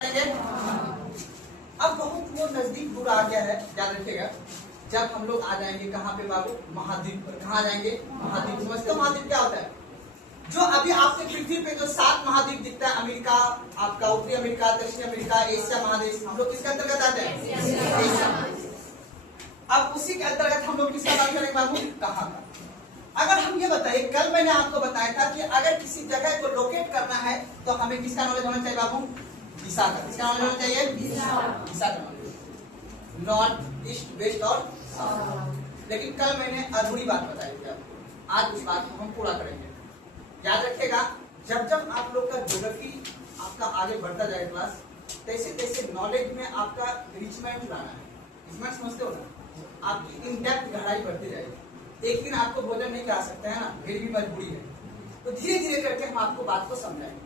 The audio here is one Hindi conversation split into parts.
अब बहुत वो नजदीक दूर आ गया है, याद रखिएगा। जब हम लोग आ जाएंगे कहाँ पे बाबू, महाद्वीप पर। कहाँ जाएंगे? महाद्वीप। समझते हो महाद्वीप क्या होता है? जो अभी आपके पृथ्वी पे जो 7 महाद्वीप दिखता है, अमेरिका, आपका उत्तरी अमेरिका, दक्षिण अमेरिका, एशिया महादेश, हम लोग किसके अंतर्गत आते हैं? एशिया। अब उसी के अंतर्गत हम लोग किसका बात करेंगे बाबू? कहाँ का? अगर हम ये बताइए, कल मैंने आपको बताया था कि अगर किसी जगह को लोकेट करना है तो हमें किसका नॉलेज होना चाहिए बाबू? दिशा का। किसका नॉलेज होना चाहिए? दिशा का नॉलेज। नॉर्थ, ईस्ट, वेस्ट और साउथ। लेकिन कल मैंने अधूरी बात बताई थी आपको, आज उस बात को हम पूरा करेंगे। याद रखिएगा, जब जब आप लोग का ज्योग्राफी आपका आगे बढ़ता जाए क्लास, तैसे तैसे नॉलेज में आपका रिचमेंट लाना है। रिचमेंट समझते हो ना? आपकी इन डेप्थ गहराई बढ़ती जाएगी। एक दिन आपको भोजन नहीं करा सकते हैं ना, फिर भी मजबूरी है। तो धीरे धीरे करके हम आपको बात को समझाएंगे।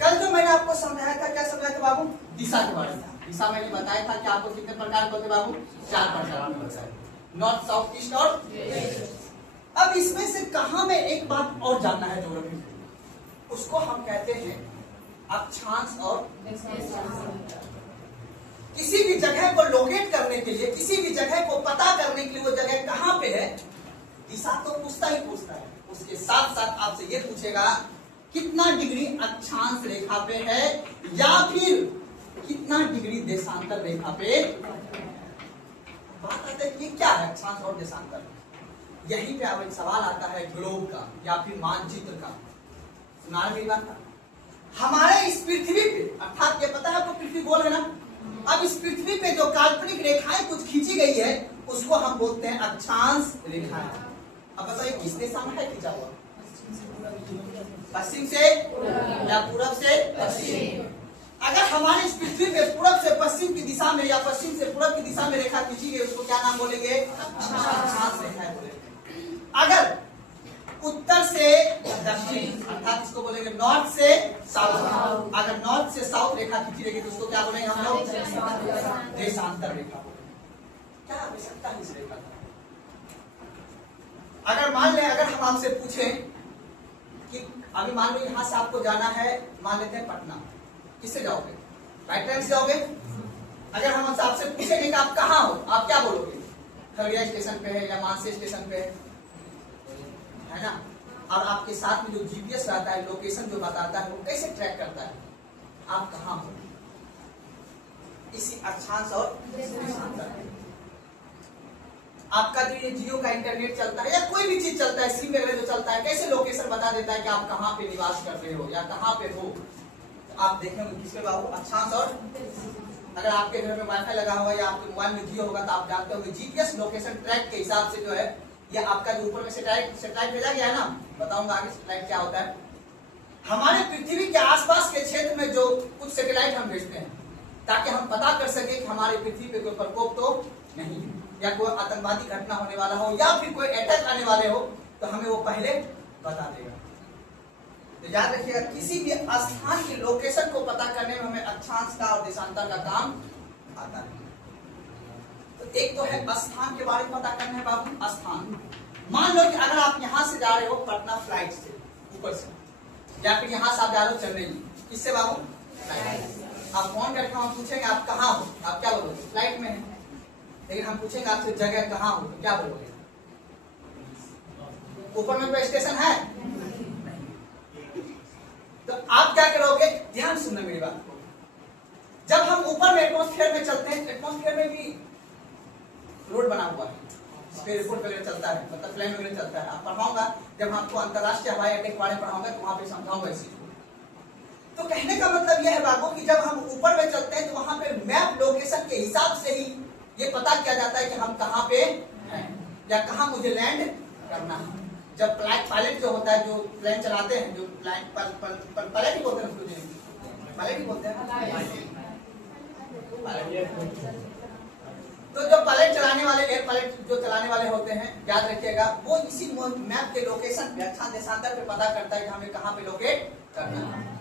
कल जो मैंने आपको समझाया था, क्या समझाया था बाबू? दिशा के बारे में। दिशा मैंने बताया था कि आपको कितने प्रकार के होते बाबू? 4 प्रकार के होता है, नॉर्थ, साउथ, ईस्ट और वेस्ट। अब इसमें से कहां में एक बात और जानना है ज्योग्राफी में, उसको हम कहते हैं अक्षांश और किसी भी जगह को लोकेट करने के लिए, किसी भी जगह को पता करने के लिए वो जगह कहां पे है, दिशा तो पूछता ही पूछता है। उसके साथ साथ आपसे ये पूछेगा कितना डिग्री अक्षांश रेखा पे है या फिर कितना डिग्री देशांतर रेखा पे। बात आता है कि ये क्या है अक्षांश और देशांतर? यहीं पे अब एक सवाल आता है ग्लोब का या फिर मानचित्र का। सुना मेरी बात का? हमारे इस पृथ्वी पे, अर्थात ये पता है आपको पृथ्वी गोल है ना, अब इस पृथ्वी पे जो काल्पनिक रेखाएं कुछ खींची गई है उसको हम बोलते हैं अक्षांश रेखाएं। अब बताइए किस दिशा में है खींचा हुआ? पश्चिम से या पूरब से पश्चिम? अगर हमारे इस पृथ्वी पे पूरब से पश्चिम की दिशा में या पश्चिम से पूरब की दिशा में रेखा खींची गई, उसको क्या नाम बोलेंगे? अक्षांश रेखाएं बोलेंगे। अगर उत्तर से दक्षिण, अर्थात इसको बोलेंगे नॉर्थ से साउथ। अगर नॉर्थ से साउथ रेखा खींची रहेगी तो उसको क्या बोलेंगे हम लोग? देशांतर रेखा बोलेंगे। क्या आवश्यकता है इस रेखा का? अगर मान लें, अगर हम आपसे पूछें कि अभी मान लो यहां से आपको जाना है, मान लेते हैं पटना, किससे जाओगे? बाय ट्रेन से जाओगे? अगर हम आपसे पूछेंगे कि आप कहाँ हो, आप क्या बोलोगे? खगड़िया स्टेशन पे है या मानसी स्टेशन पे है ना? और आपके साथ में जो जीपीएस रहता है, लोकेशन जो बताता है, वो कैसे ट्रैक करता है आप कहाँ हो? इसी अक्षांश और देशांतर। आपका जो ये जियो का इंटरनेट चलता है या कोई भी चीज चलता है, सिम वगैरह जो चलता है, कैसे लोकेशन बता देता है कि आप कहाँ पे निवास कर रहे हो या कहाँ पे हो? तो आप देखेंगे किसके बाबू? अक्षांश और। अगर आपके घर में वाईफाई लगा हुआ है या आपके मोबाइल में जियो होगा तो आप जानते होंगे जीपीएस लोकेशन ट्रैक के हिसाब से जो है, या आपका जो ऊपर में सैटेलाइट भेजा गया है ना, बताऊंगा आगे सैटेलाइट क्या होता है। हमारे पृथ्वी के आसपास के क्षेत्र में जो कुछ सैटेलाइट हम भेजते हैं ताकि हम पता कर सके कि हमारे पृथ्वी पे कोई प्रकोप तो नहीं है, या कोई आतंकवादी घटना होने वाला हो या फिर कोई अटैक आने वाले हो तो हमें वो पहले बता देगा। तो याद रखिएगा, किसी भी स्थान की लोकेशन को पता करने में हमें अक्षांश का और देशांतर का काम आता है। तो एक तो है स्थान के बारे में पता करना है बाबू। स्थान, मान लो कि अगर आप यहाँ से जा रहे हो पटना फ्लाइट से ऊपर से, या फिर यहाँ से आप जा रहे हो चेन्नई, किससे बाबू? फ्लाइट। आप फोन करके हम पूछेंगे आप कहाँ हो, आप क्या बोलोगे? फ्लाइट में है। लेकिन हम पूछेंगे आपसे जगह कहाँ हो, तो क्या बोलोगे? ऊपर में कोई स्टेशन है? तो आप क्या करोगे? ध्यान सुनना मेरी बात को। जब हम ऊपर में एटमॉस्फेयर में चलते हैं, एटमॉस्फेयर में भी रोड बना हुआ है, इस पे एयरपोर्ट वगैरह चलता है, मतलब प्लेन वगैरह चलता है। आप पढ़ाऊंगा, जब आपको अंतरराष्ट्रीय हवाई अड्डे के बारे में पढ़ाऊंगा तो वहां पे समझाऊंगा इसी को। तो कहने का मतलब यह है बाबू कि जब हम ऊपर में चलते हैं तो वहां पे मैप लोकेशन के हिसाब से ही ये पता किया जाता है कि हम कहाँ पे हैं या कहाँ मुझे लैंड करना है। जब फ्लाइट पायलट जो होता है, जो प्लेन चलाते हैं, जो फ्लाइट पायलट ही बोलते हैं उसको, पायलट ही बोलते हैं। तो जो पायलट चलाने वाले, एयर पायलट जो चलाने वाले होते हैं, याद रखिएगा, वो इसी मैप के लोकेशन पे, अक्षांश देशांतर पे पता करता है कि हमें कहाँ पे लोकेट करना है।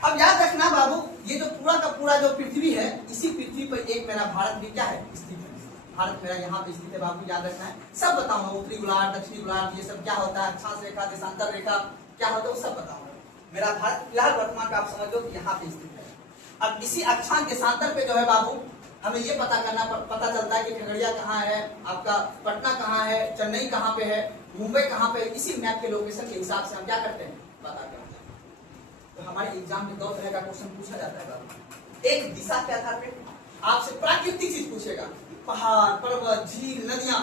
अब याद रखना बाबू, ये जो पूरा का पूरा जो पृथ्वी है, इसी पृथ्वी पर एक मेरा भारत भी क्या है? स्थित है। भारत मेरा यहाँ पे स्थित है बाबू, याद रखना है। सब बताऊंगा, उत्तरी गोलार्ध, दक्षिणी गोलार्ध, ये सब क्या होता है, अक्षांश रेखा, देशांतर रेखा क्या होता है, वो सब बताऊंगा। मेरा भारत फिलहाल वर्तमान में आप समझ लो कि यहाँ पे स्थित है। अब इसी अक्षांश देशांतर पे जो है बाबू हमें ये पता चलता है कि खगड़िया कहाँ है, आपका पटना कहाँ है, चेन्नई कहाँ पे है, मुंबई कहाँ पे है। इसी मैप के लोकेशन के हिसाब से हम क्या करते हैं, पता करते हैं। तो हमारे एग्जाम में 2 तरह का क्वेश्चन पूछा जाता है बाबू। एक दिशा के आधार पे आपसे प्राकृतिक चीज पूछेगा, पहाड़ पर्वत झील नदियां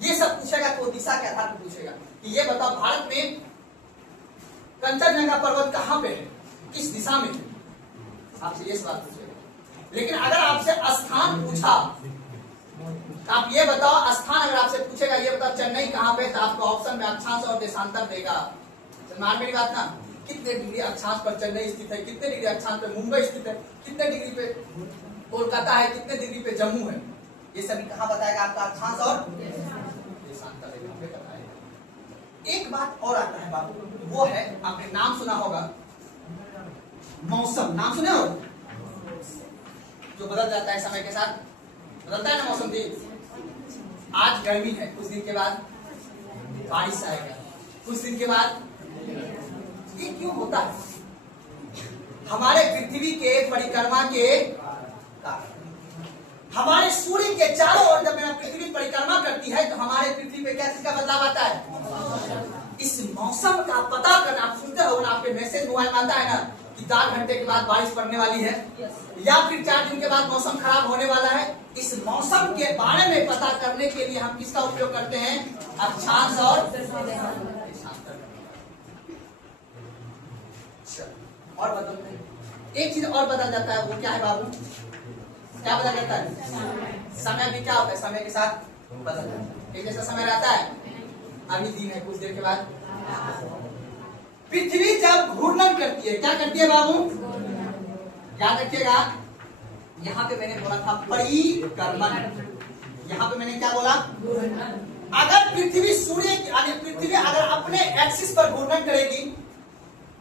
ये सब पूछेगा, तो दिशा के आधार पर पूछेगा कि ये बताओ भारत में कंचनजंगा पर्वत कहाँ पे है, किस दिशा में है, आपसे ये सवाल पूछेगा। लेकिन अगर आपसे स्थान पूछा तो आप ये बताओ, स्थान अगर आपसे पूछेगा ये बताओ चेन्नई कहाँ पे, तो आपको ऑप्शन में अक्षांश और देशांतर देगा। मान मेरी बात ना, कितने डिग्री अक्षांश पर चेन्नई स्थित है, कितने डिग्री अक्षांश पर मुंबई स्थित है, कितने डिग्री पे कोलकाता है, कितने डिग्री पे जम्मू है, ये सभी कहाँ बताएगा आपका अक्षांश और देशांतर बताएगा। एक बात और आता है बाबू, वो है आपने नाम सुना होगा मौसम, नाम सुने हो, जो बदल जाता है समय के साथ, बदलता है ना मौसम भी। आज गर्मी है, कुछ दिन के बाद बारिश आएगा, कुछ दिन के बाद, ये क्यों होता है? हमारे पृथ्वी के परिक्रमा के कारण, हमारे सूर्य के चारों ओर जब पृथ्वी परिक्रमा करती है तो हमारे पृथ्वी पे क्या चीज का बदलाव आता है? इस मौसम का पता करना, आप सुनते हो ना, आपके मैसेज मोबाइल में आता है ना कि 4 घंटे के बाद बारिश पड़ने वाली है, या फिर 4 दिन के बाद मौसम खराब होने वाला है। इस मौसम के बारे में पता करने के लिए हम किसका उपयोग करते हैं? अक्षांश और बदलते हैं। एक चीज और बदल जाता है, वो क्या है बाबू? क्या बदल जाता है? समय भी क्या होता है, समय के साथ बदल जाता है। एक जैसा समय रहता है, अभी दिन है, कुछ देर के बाद पृथ्वी जब घूर्णन करती है, क्या करती है बाबू? याद रखिएगा, यहाँ पे मैंने बोला था परिक्रमण, यहाँ पे मैंने क्या बोला? अगर पृथ्वी सूर्य यानी पृथ्वी अगर अपने एक्सिस पर घूर्णन करेगी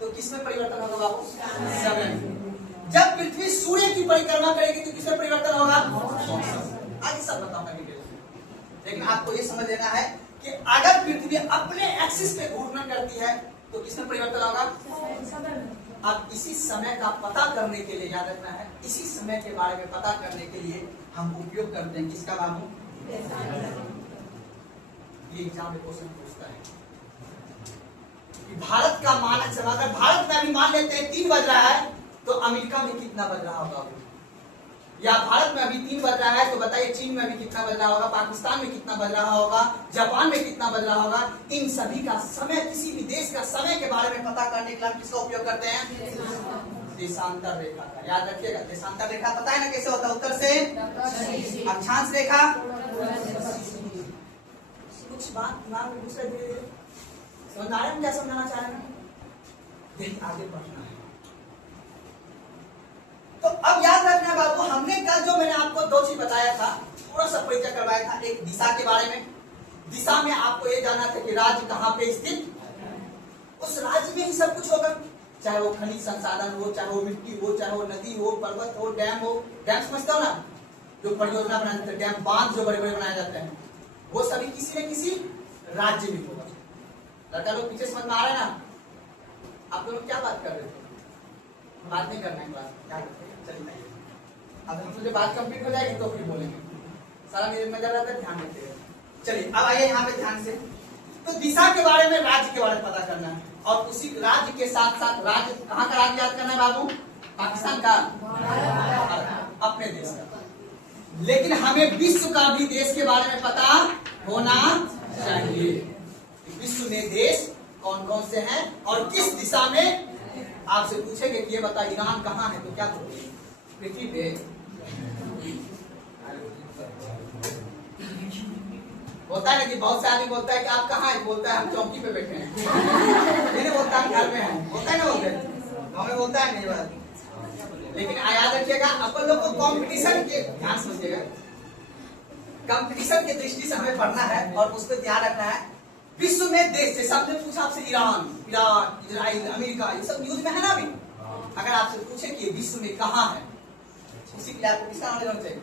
तो किसमें परिवर्तन होगा बाबू? समय। जब पृथ्वी सूर्य की परिक्रमा करेगी तो किसमें परिवर्तन होगा? आगे सब बताऊंगा डिटेल में, लेकिन आपको ये समझ लेना है कि अगर पृथ्वी अपने एक्सिस पे घूर्णन करती है तो किसमें परिवर्तन होगा? अब इसी समय का पता करने के लिए, याद रखना है, इसी समय के बारे में पता करने के लिए हम उपयोग करते हैं किसका बाबू? ये एग्जाम में क्वेश्चन पूछता है कि भारत का मानक समय, अगर भारत में अभी मान लेते हैं 3 बज रहा है तो अमेरिका में कितना बज रहा होगा? या भारत में अभी 3 बज रहा है तो बताइए चीन में अभी कितना बज रहा होगा, पाकिस्तान में कितना बज रहा होगा, जापान में कितना बज रहा होगा? इन सभी का समय, किसी भी देश का समय के बारे में पता करने के लिए हम किसका उपयोग करते हैं? देशांतर रेखा का। याद रखिएगा, देशांतर रेखा पता है ना कैसे होता है? उत्तर से अक्षांश रेखा। कुछ बात दिमाग में घुस रही है, समझ आ रहे हैं क्या समझाना चाह रहे हैं? यही आगे बढ़ना है। तो अब याद रखना बाबू, हमने कल जो मैंने आपको 2 चीज बताया था, थोड़ा सा परिचय करवाया था। एक दिशा के बारे में, दिशा में आपको ये जानना था कि राज्य कहाँ पे स्थित, उस राज्य में ही सब कुछ होगा, चाहे वो खनिज संसाधन हो, चाहे वो मिट्टी हो, चाहे वो नदी हो, पर्वत हो, डैम हो। डैम समझते हो ना, जो परियोजना बनाए जाते हैं, डैम बांध जो बड़े बड़े बनाए जाते हैं, वो सभी किसी न किसी राज्य में होगा। लड़का लोग पीछे समझ में आ रहा है ना? आप लोग क्या बात कर रहे थे? बात नहीं करना है, बात क्या करते हैं? चलिए अब हम जो बात कंप्लीट हो जाएगी तो फिर बोलेंगे, सारा मेरे नजर रहता है, ध्यान रखते हैं। चलिए अब आइए यहाँ पे ध्यान से। तो दिशा के बारे में, राज्य के बारे में पता करना है, और उसी राज्य के साथ साथ राज्य कहाँ का राज्य याद करना है बाबू? पाकिस्तान का, अपने देश का। लेकिन हमें विश्व का भी देश के बारे में पता होना चाहिए। विश्व में देश कौन कौन से हैं और किस दिशा में। आपसे पूछेंगे कि ये बता ईरान कहाँ है, तो क्या बोलोगे? पृथ्वी पे। होता है ना कि बहुत से आदमी बोलता है कि आप कहाँ हैं, बोलता है हम चौकी पे बैठे हैं। नहीं बोलता हम घर में हैं, होता है ना, बोलते गाँव में बोलता है नहीं बात। लेकिन याद रखिएगा, अपन लोग को कंपटीशन के, ध्यान समझिएगा, कंपटीशन की दृष्टि से हमें पढ़ना है और उस पर ध्यान रखना है। विश्व में देश, जैसे आपने पूछा आपसे ईरान, इजराइल, अमेरिका, ये सब न्यूज में है ना अभी। अगर आपसे पूछे कि विश्व में कहाँ है, उसी के लिए आपको किसका नॉलेज होना चाहिए?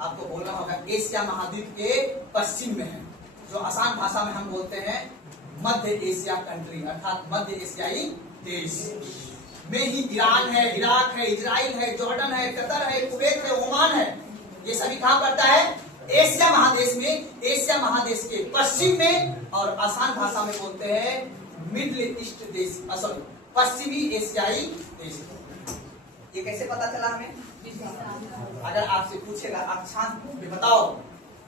आपको बोलना होगा एशिया महाद्वीप के पश्चिम में है, जो आसान भाषा में हम बोलते हैं मध्य एशिया कंट्री, अर्थात मध्य एशियाई देश। में ही ईरान है, इराक है, इजराइल है, जॉर्डन है, कतर है, कुवैत है, ओमान है। ये सभी कहां पड़ता है? एशिया महादेश में। एशिया महादेश के पश्चिम में, और आसान भाषा में बोलते हैं मिडिल ईस्ट देश, सॉरी पश्चिमी एशियाई देश। ये कैसे पता चला हमें? अगर आपसे पूछेगा अक्षांश में बताओ,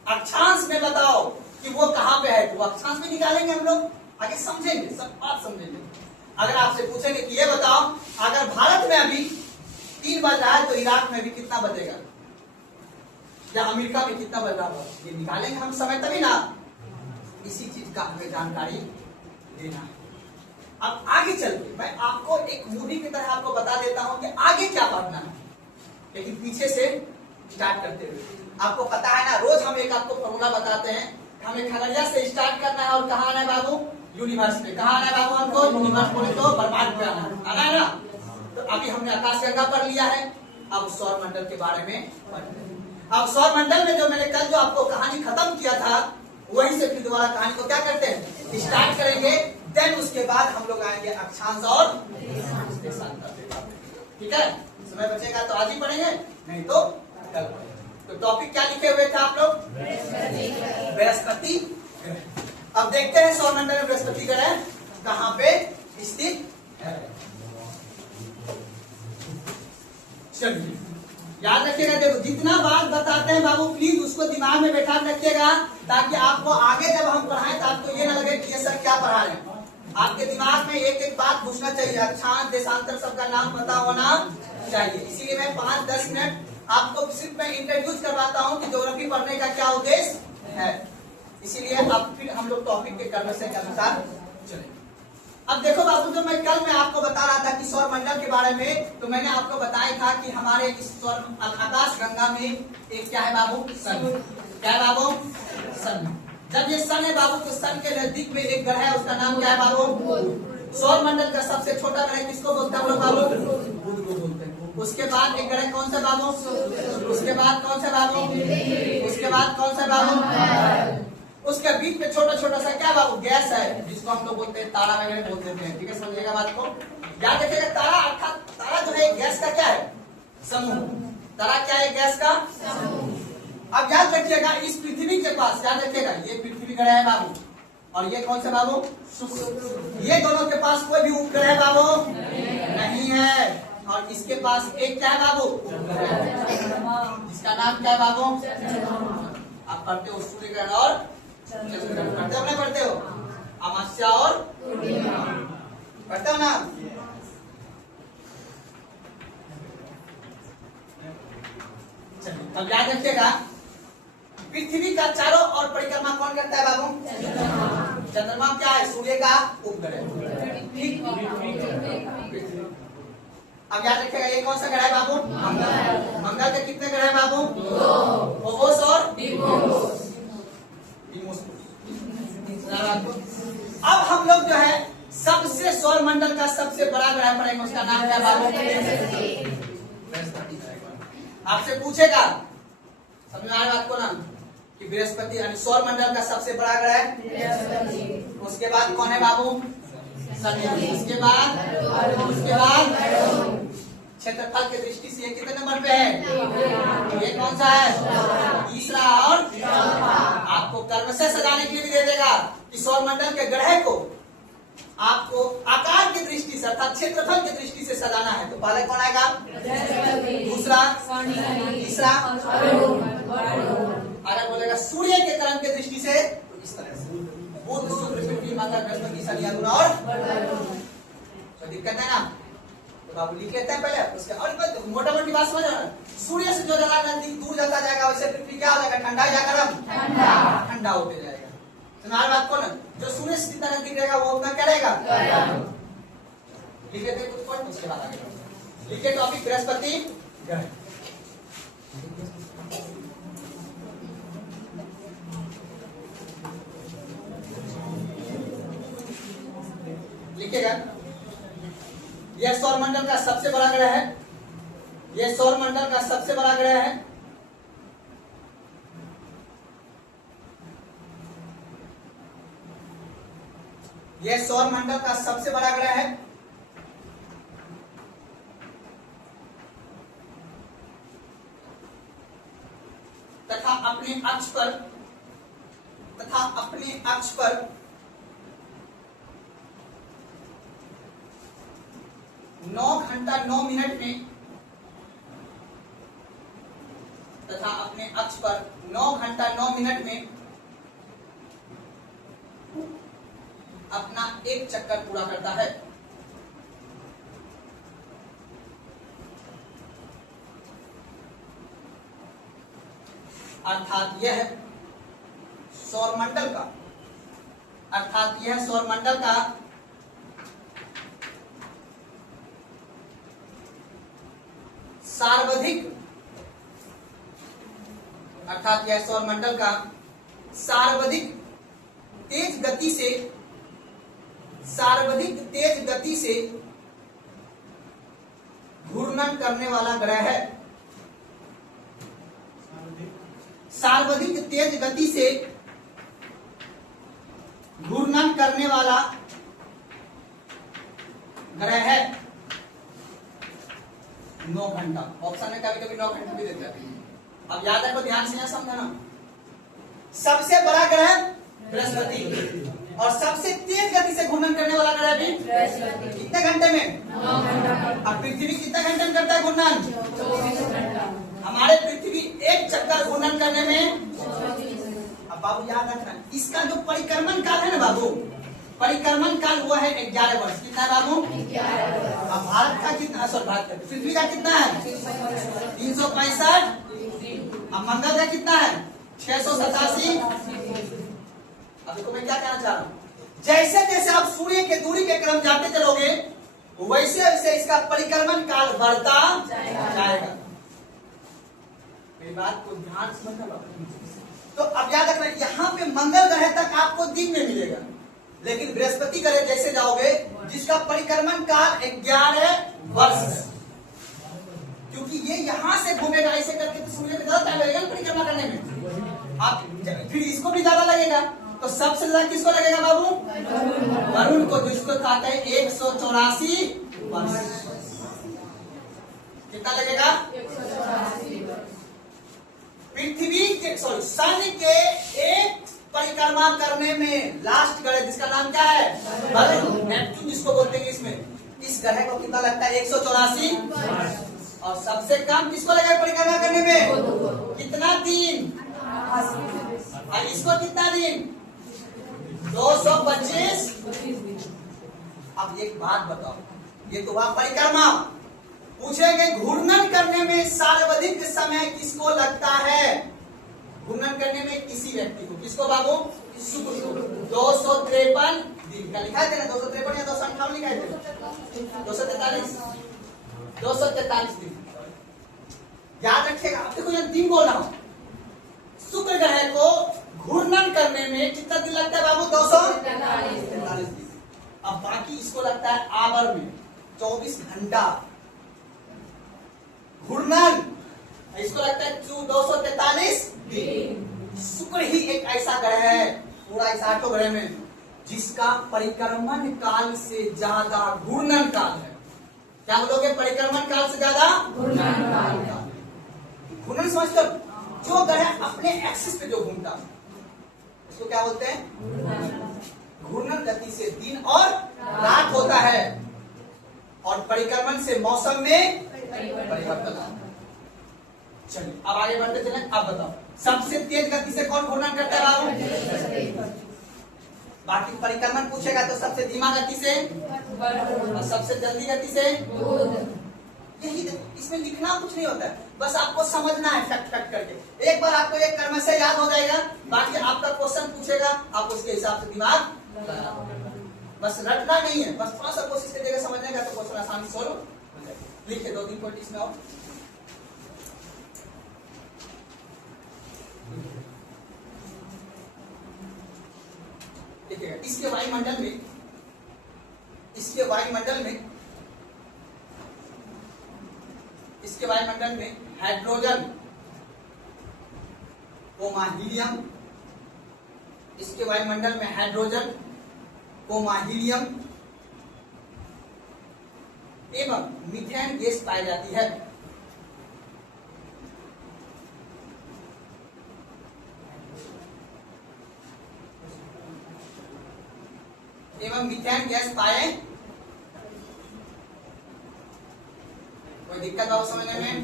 अक्षांश में बताओ कि वो कहां पे है, तो अक्षांश में निकालेंगे हम लोग, आगे समझेंगे, सब बात समझेंगे। अगर आपसे पूछेंगे कि ये बताओ अगर भारत में अभी 3 बज रहा है तो इराक में भी कितना बजेगा, या अमेरिका में कितना बज रहा होगा, ये निकालेंगे हम समय तभी ना। इसी चीज का हमें जानकारी देना है। अब आगे चल के मैं आपको एक मूवी की तरह आपको बता देता हूं कि आगे क्या पढ़ना है, लेकिन पीछे से स्टार्ट करते हुए। आपको पता है ना, रोज हम एक आपको फॉर्मूला बताते हैं, हमें खगड़िया से स्टार्ट करना है और कहाँ आना है बाबू? यूनिवर्स पे। कहाँ आना है बाबू हमको? यूनिवर्स बोले तो ब्रह्मांड पे आना है ना। तो अभी हमने आकाशगंगा पढ़ लिया है, अब सौर मंडल के बारे में पढ़ रहे हैं। अब सौर मंडल में जो मैंने कल जो आपको कहानी खत्म किया था, वहीं से फिर दोबारा कहानी को क्या करते हैं, स्टार्ट करेंगे। देन उसके बाद हम लोग आएंगे अक्षांश और देशांतर पे। ठीक है, समय बचेगा तो आज ही पढ़ेंगे, नहीं तो कल पढ़ेंगे। तो टॉपिक क्या लिखे हुए थे आप लोग? बृहस्पति। अब देखते हैं सौर मंडल में बृहस्पति ग्रह कहां पे स्थित है। चलिए याद रखिएगा, देखो जितना बात बताते हैं बाबू प्लीज उसको दिमाग में बैठा रखिएगा, ताकि आपको आगे जब हम पढ़ाएं तो आपको ये ना लगे कि ये सर क्या पढ़ा रहे हैं। आपके दिमाग में एक एक बात घुसना चाहिए, अक्षांश देशांतर सबका नाम पता होना चाहिए। इसीलिए मैं 5-10 मिनट आपको सिर्फ मैं इंट्रोड्यूस करवाता हूँ कि ज्योग्राफी पढ़ने का क्या उद्देश्य है। इसीलिए अब फिर हम लोग टॉपिक के कन्वर्सेशन के अनुसार चलेंगे। अब देखो बाबू, जो मैं आपको बता रहा था कि सौर मंडल के बारे में, तो मैंने आपको बताया था कि हमारे इस सौर आकाश गंगा में एक क्या है बाबू? सन। क्या है बाबू? सन। जब ये सन है बाबू, तो सन के नजदीक में एक ग्रह है, उसका नाम क्या है बाबू? सौर मंडल का सबसे छोटा ग्रह किसको बोलते हैं हम लोग बाबू? बुध को बोलते हैं। उसके बाद एक ग्रह कौन सा बाबू? उसके बाद कौन सा बाबू? उसके बाद कौन सा बाबू? उसके बीच में छोटा छोटा सा क्या बाबू? गैस है, जिसको हम लोग बोलते हैं तारा वगैरह बोल देते हैं। ठीक है, समझिएगा बात को। याद रखिएगा, तारा अर्थात तारा जो है गैस का क्या है? समूह। तारा क्या है? गैस का समूह। अब याद रखिएगा, इस पृथ्वी के पास याद रखिएगा, ये पृथ्वी ग्रह है बाबू, और ये कौन सा बाबू? शुक्र। ये दोनों के पास कोई भी उपग्रह है बाबू नहीं है। और इसके पास एक क्या है बाबू? जिसका नाम क्या है बाबू? आप पढ़ते हो सूर्य ग्रहण और पढ़ते हो नहीं पढ़ते हो? अमावस्या और पढ़ते हो ना? अब याद रखिएगा, पृथ्वी का चारों ओर परिक्रमा कौन करता है बाबू? चंद्रमा क्या है? सूर्य का उपग्रह। अब याद रखिएगा, ये कौन सा ग्रह है बाबू? मंगल। मंगल के कितने ग्रह है बाबू? 2। फोबोस और डीमोस। अब हम लोग जो है सबसे सौर मंडल का सबसे बड़ा ग्रह पड़ेगा, उसका नाम क्या बाबू? बृहस्पति। आपसे पूछेगा, समझ में आ रहा बात को ना, कि बृहस्पति यानी सौर मंडल का सबसे बड़ा ग्रह। उसके बाद कौन है बाबू? शनि। उसके बाद क्षेत्रफल की दृष्टि से ये कितने नंबर पे है? ये कौन सा है? तीसरा। और आपको कर्म से सजाने के लिए भी दे देगा कि सौर मंडल के ग्रह को आपको आकार की दृष्टि से अर्थात क्षेत्रफल की दृष्टि से सजाना है। तो पहले कौन आएगा? दूसरा, तीसरा, अगर बोलेगा सूर्य के करण की दृष्टि से तो इस तरह से बुध, शुक्र, पृथ्वी, मंगल, बृहस्पति, शनि, अरुण और तो दिक्कत है ना। तो बाबू लिख लेते हैं पहले उसके, और मोटा मोटी बात समझ रहे? सूर्य से जो ज्यादा नजदीक दूर जाता जाएगा वैसे पृथ्वी क्या हो जाएगा? ठंडा या गर्म? ठंडा होते जाएगा। तुम्हारी बात को ना, जो सूर्य से जितना नजदीक रहेगा वो उतना क्या रहेगा? लिख लेते कुछ पॉइंट, उसके बाद आगे लिखे टॉपिक बृहस्पति ग्रह। लिखेगा, यह सौर मंडल का सबसे बड़ा ग्रह है। यह सौर मंडल का सबसे बड़ा ग्रह है। यह सौर मंडल का सबसे बड़ा ग्रह है। तथा अपने अक्ष पर 9 घंटा 9 मिनट में तथा अपने अक्ष पर 9 घंटा 9 मिनट में अपना एक चक्कर पूरा करता है। अर्थात यह सौरमंडल का सर्वाधिक तेज गति से घूर्णन करने वाला ग्रह है। सर्वाधिक तेज गति से घूर्णन करने वाला ग्रह है 9 घंटा। ऑप्शन में कभी कभी 9 घंटा भी देते हैं। अब याद रखो, ध्यान से यहाँ समझना। सबसे बड़ा ग्रह बृहस्पति और सबसे तेज गति से घूर्णन करने वाला ग्रह भी कितने घंटे में? 9 घंटा। अब पृथ्वी कितने घंटे में करता है घूर्णन? 24 घंटा। हमारे पृथ्वी एक चक्कर घूर्णन करने में, अब बाबू याद रखना, इसका जो परिक्रमण काल है ना बाबू, परिक्रमण काल वो है 11 वर्ष। कितना है बाबू? 11। अब भारत का कितना, पृथ्वी का कितना है? 365। अब मंगल का कितना है? 687। अब देखो मैं क्या कहना चाह रहा हूँ, जैसे जैसे आप सूर्य के दूरी के क्रम जाते चलोगे वैसे वैसे इसका परिक्रमण काल बढ़ता जाएगा। मेरी बात को ध्यान से समझना। तो अब याद रखना, यहाँ पे मंगल ग्रह तक आपको दिन में मिलेगा, लेकिन बृहस्पति ग्रह जैसे जाओगे जिसका परिक्रमण काल 11 वर्ष है, क्योंकि ये यहाँ से घूमेगा ऐसे करके, तो सूर्य को ज्यादा टाइम लगेगा परिक्रमा करने में। आप फिर इसको भी ज्यादा लगेगा, तो सबसे ज्यादा किसको लगेगा बाबू? वरुण को, जिसको कहते हैं 184 वर्ष। कितना लगेगा? 184 वर्ष। पृथ्वी के सन के एक परिक्रमा करने में लास्ट ग्रह जिसका नाम क्या है? वरुण, नेपच्यून जिसको बोलते हैं, इसमें इस ग्रह को कितना लगता है? 184। और सबसे कम किसको लगेगा परिक्रमा करने में? कितना दिन? और इसको कितना दिन? 225। अब एक बात बताओ, ये तो हुआ परिक्रमा। पूछेंगे घूर्णन करने में सर्वाधिक समय किसको लगता है? घूर्णन करने में किसी व्यक्ति को, किसको बाबू? शुक्र को। 253 दिन का लिखा है ना, 253 या 258 लिखा है? 243 दिन। याद रखिएगा। अब देखो, यहाँ दिन बोल रहा हूं, शुक्र ग्रह को घूर्णन करने में कितना दिन लगता है बाबू? 243 दिन। अब बाकी इसको लगता है आवर में 24 घंटा घूर्णन, इसको लगता है 243 दिन। शुक्र ही एक ऐसा ग्रह है पूरा इस 8 ग्रह में जिसका परिक्रमण काल से ज्यादा घूर्णन काल है। क्या बोलोगे? परिक्रमण काल से ज्यादा घूर्णन काल। घूर्णन समझकर, जो ग्रह अपने एक्सिस पे जो घूमता है उसको क्या बोलते हैं? घूर्णन गति से दिन और रात होता है, और परिक्रमण से मौसम में परिवर्तन आता है। चलिए अब आगे बढ़ते चले। अब बताओ, सबसे तेज गति से कौन घूर्णन करता है? बाकी परिक्रमण पूछेगा तो सबसे धीमा गति से और सबसे जल्दी गति से। यही इसमें लिखना कुछ नहीं होता है, बस आपको समझना है फैक्ट फैक्ट करके। एक बार आपको एक कर्म से याद हो जाएगा, बाकी आपका क्वेश्चन पूछेगा, आप उसके हिसाब से दिमाग बस रटना नहीं है, बस थोड़ा सा कोशिश करिएगा समझने का, तो क्वेश्चन आसानी से सोल्व। लिखे 2-3 पॉइंट इसमें और देखिएगा। इसके वायुमंडल में हाइड्रोजन कोमा हीलियम, इसके वायुमंडल में हाइड्रोजन कोमा हीलियम एवं मीथेन गैस पाई जाती है। एवं मीथेन गैस पाए। कोई दिक्कत बाबू समझने में?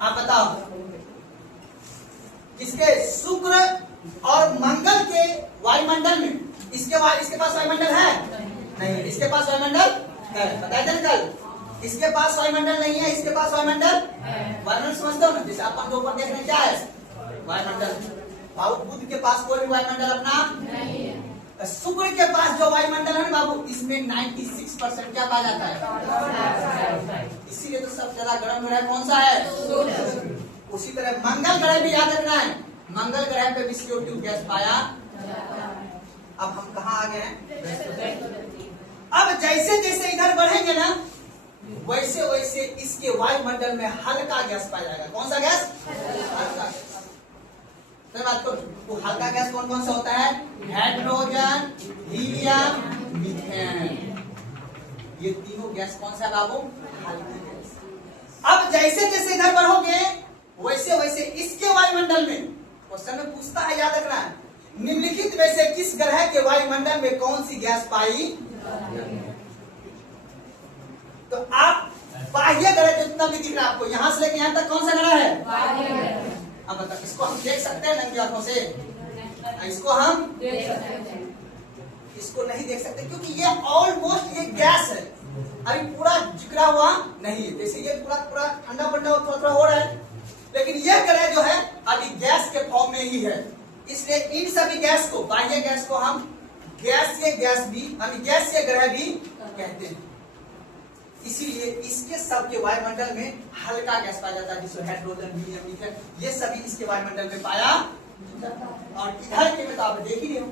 आप बताओ, किसके शुक्र और मंगल के वायुमंडल में, इसके पास वायुमंडल है नहीं, इसके पास वायुमंडल है, बताया था कल। इसके पास वायुमंडल नहीं है, इसके पास वायुमंडल वायुमंडल समझते हो ना, जैसे अपन के ऊपर देख रहे हैं क्या है वायुमंडल। बाबू बुध के पास कोई भी वायुमंडल अपना नहीं है। शुक्र के पास जो वायुमंडल है बाबू, इसमें 96% क्या पाया जाता है, इसीलिए तो सबसे ज्यादा गर्म ग्रह कौन सा है? उसी तरह मंगल ग्रह भी याद रखना है, मंगल ग्रह पे भी CO2 गैस पाया। अब हम कहाँ आ गए हैं? अब जैसे जैसे इधर बढ़ेंगे ना, वैसे वैसे इसके वायुमंडल में हल्का गैस पाया जाएगा। कौन सा गैस? हल्का गैस। बात करो, वो हल्का गैस कौन कौन सा होता है? Hydrogen, helium, methane. ये तीनों गैस कौन सा बाबू? हल्की गैस। अब जैसे जैसे इधर बढ़ोगे, वैसे वैसे इसके वायुमंडल में क्वेश्चन में पूछता है, याद रखना है, निम्नलिखित में से किस ग्रह के वायुमंडल में कौन सी गैस पाई? तो आप बाह्य ग्रह जितना भी दिख रहा है आपको, यहां से लेकर यहां तक कौन सा ग्रह है? अब बताओ, इसको हम देख सकते हैं नंगी आंखों से? इसको हम देख सकते हैं, इसको नहीं देख सकते क्योंकि ये ऑलमोस्ट ये गैस है, अभी पूरा जिकरा हुआ नहीं है। जैसे ये पूरा पूरा ठंडा ठंडा थोड़ा थोड़ा हो रहा है, लेकिन ये ग्रह जो है अभी गैस के फॉर्म में ही है। इसलिए इन सभी गैस को, बाह्य गैस को हम गैसीय गैस भी, गैसीय ग्रह भी कहते हैं। इसीलिए इसके सबके वायुमंडल में हल्का गैस पाया जाता है, जिसमें हाइड्रोजन, हीलियम, मीथेन, ये सभी इसके वायुमंडल में पाया जाता है। और इधर के में तो आप देख ही रहे हो,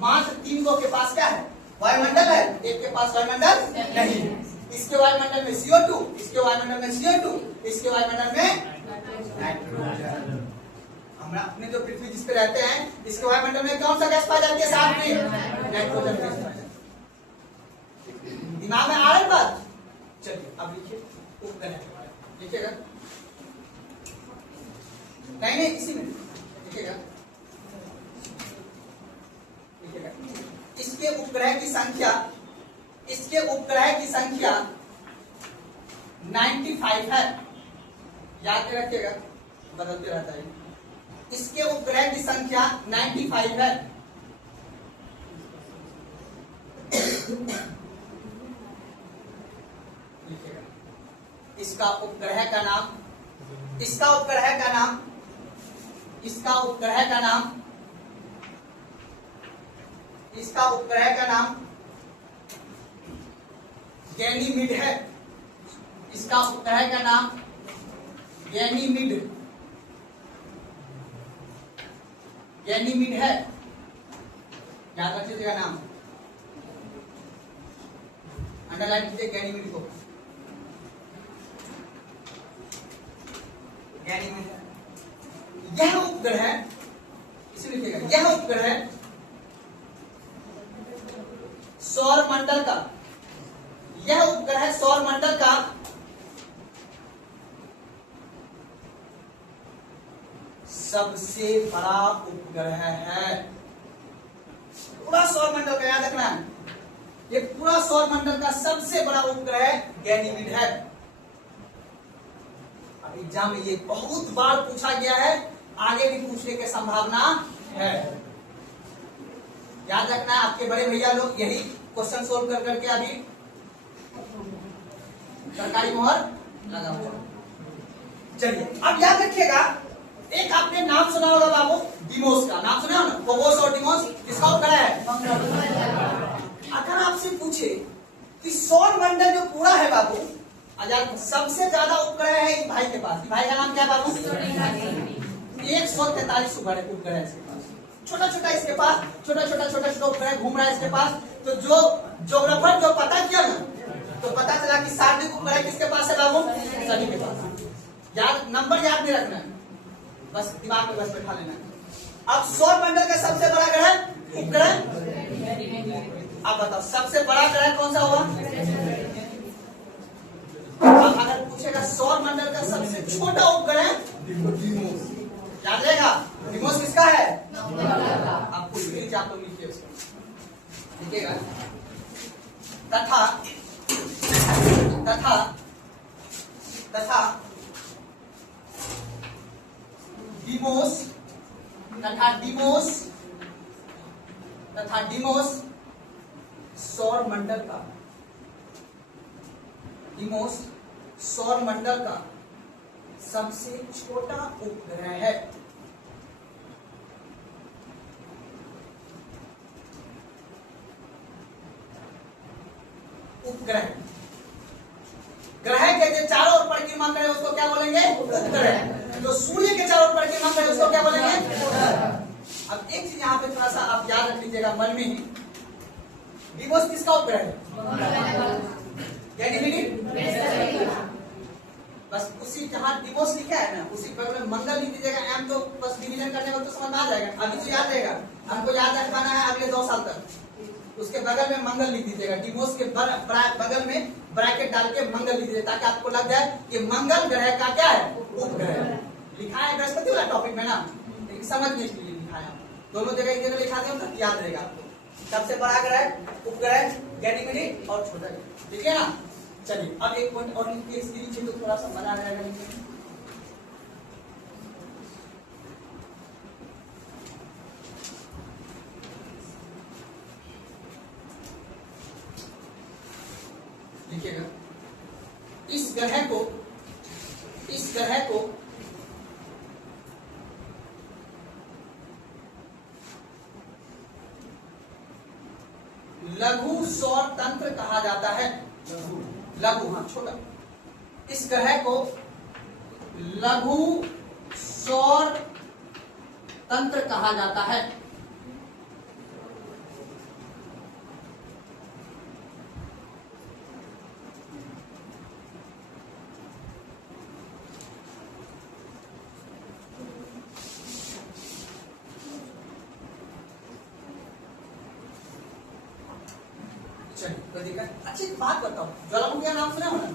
मात्र 3 के पास क्या है? वायुमंडल है, एक के पास वायुमंडल नहीं है। इसके वायुमंडल में CO2, इसके वायुमंडल में CO2, इसके वायुमंडल में नाइट्रोजन। हम अपने जो पृथ्वी जिस पे रहते हैं, इसके वायुमंडल में कौन सा गैस पाया जाती है? साथ में नाइट्रोजन गैस पाया जाती है। दिमाग में आ रही बात? चलिए अब लिखिए उपग्रह के बारे में, लिखिएगा। नहीं इसी में लिखिएगा, लिखिएगा। इसके उपग्रह की संख्या, इसके उपग्रह की संख्या 95 है, याद रखिएगा, बदलते रहता है। इसके उपग्रह की संख्या 95 है। इसका उपग्रह का नाम, इसका उपग्रह का नाम, इसका उपग्रह का नाम, इसका उपग्रह का नाम गैनीमीड है। इसका उपग्रह का नाम गैनीमीड, गैनीमीड है, याद रखिएगा नाम, अंडरलाइन कीजिए गैनीमीड को। यह उपग्रह, इसे लिखिएगा, यह उपग्रह सौर मंडल का, यह उपग्रह सौर मंडल का सबसे बड़ा उपग्रह है। पूरा सौर मंडल का याद रखना है, ये पूरा सौर मंडल का सबसे बड़ा उपग्रह गैनीमीड है। एग्जाम में ये बहुत बार पूछा गया है, आगे भी पूछने की संभावना है। याद रखना है, आपके बड़े भैया लोग यही क्वेश्चन सोल्व कर करके अभी सरकारी मोहर लगा हुआ। चलिए अब याद रखिएगा, एक आपने नाम सुना होगा बाबू, डिमोस का नाम सुना हो ना, फोबोस और डिमोस, किसका उपग्रह है? अगर आपसे पूछे कि सौर मंडल जो पूरा है बाबू, सबसे ज्यादा उपग्रह है इस भाई के पास, भाई का नाम क्या बाबू? 143 उपग्रह है इसके पास। छोटा छोटा इसके पास, छोटा छोटा उपग्रह घूम रहा है इसके पास। तो जो ज्योग्राफर जो पता किया ना, तो पता चला कि सार्वजनिक उपग्रह किसके पास है बाबू? सभी के पास। याद, नंबर याद नहीं रखना है, बस दिमाग में बस बैठा लेना है। अब सौर मंडल का सबसे बड़ा ग्रह उपग्रह, अब बताओ सबसे बड़ा ग्रह कौन सा होगा? अगर पूछेगा सौर मंडल का सबसे छोटा उपग्रह डिमोस, याद रहेगा डिमोस किसका है? लिखिएगा तथा तथा तथा डिमोस तथा डिमोस तथा डिमोस सौर मंडल का डिमोस सौर मंडल का सबसे छोटा उपग्रह है। उपग्रह ग्रह के जो चारों ओर परिक्रमा करे उसको क्या बोलेंगे? उपग्रह। जो सूर्य के चारों ओर परिक्रमा करे उसको क्या बोलेंगे? अब एक चीज यहाँ पे थोड़ा सा आप याद रख लीजिएगा मन में ही, डिमोस किसका उपग्रह है? बस उसी जहाँ डिमोस लिखा है ना उसी बगल में मंगल लिख दीजिएगा। एम तो बस डिवीजन करने वक्त तो समझ में आ जाएगा, अभी तो याद रहेगा, हमको याद रखना है अगले 2 साल तक। उसके बगल में मंगल लिख दीजिएगा, डिमोस के बगल में ब्रैकेट डाल के मंगल लिख दीजिएगा ताकि आपको लग जाए कि मंगल ग्रह का क्या है? उपग्रह। लिखा है बृहस्पति वाला टॉपिक में ना, समझने के लिए लिखा है, दोनों जगह एक जगह लिखा दे तो याद रहेगा आपको। सबसे बड़ा ग्रह उपग्रह गैनीमेड और छोटा ग्रह, ठीक है ना। चलिए अब एक पॉइंट और लिखिए, इसके नीचे तो थोड़ा सा मजा आ जाएगा लिखने। लिखिएगा इस ग्रह को लघु सौर तंत्र कहा जाता है। लघु हाँ छोटा। इस ग्रह को लघु सौर तंत्र कहा जाता है। अच्छी बात बताओ, ज्वालामुखी का नाम सुना हो ना?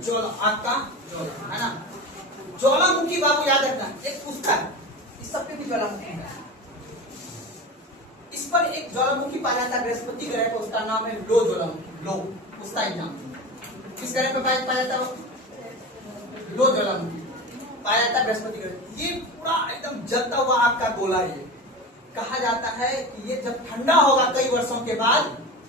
ज्वाला आपका ज्वाला है ना, ज्वालामुखी बाबू याद रखना, एक पुस्तक है, इस सब पे भी ज्वालामुखी है। इस पर एक ज्वालामुखी पाया जाता है बृहस्पति ग्रह को, उसका नाम है लो ज्वालामुखी। लो उसका ही नाम। किस ग्रह पे पाया जाता है? लो ज्वालामुखी पाया जाता है बृहस्पति ग्रह। ये पूरा एकदम जलता हुआ आपका गोला है। कहा जाता है कि ये जब ठंडा होगा कई वर्षों के बाद,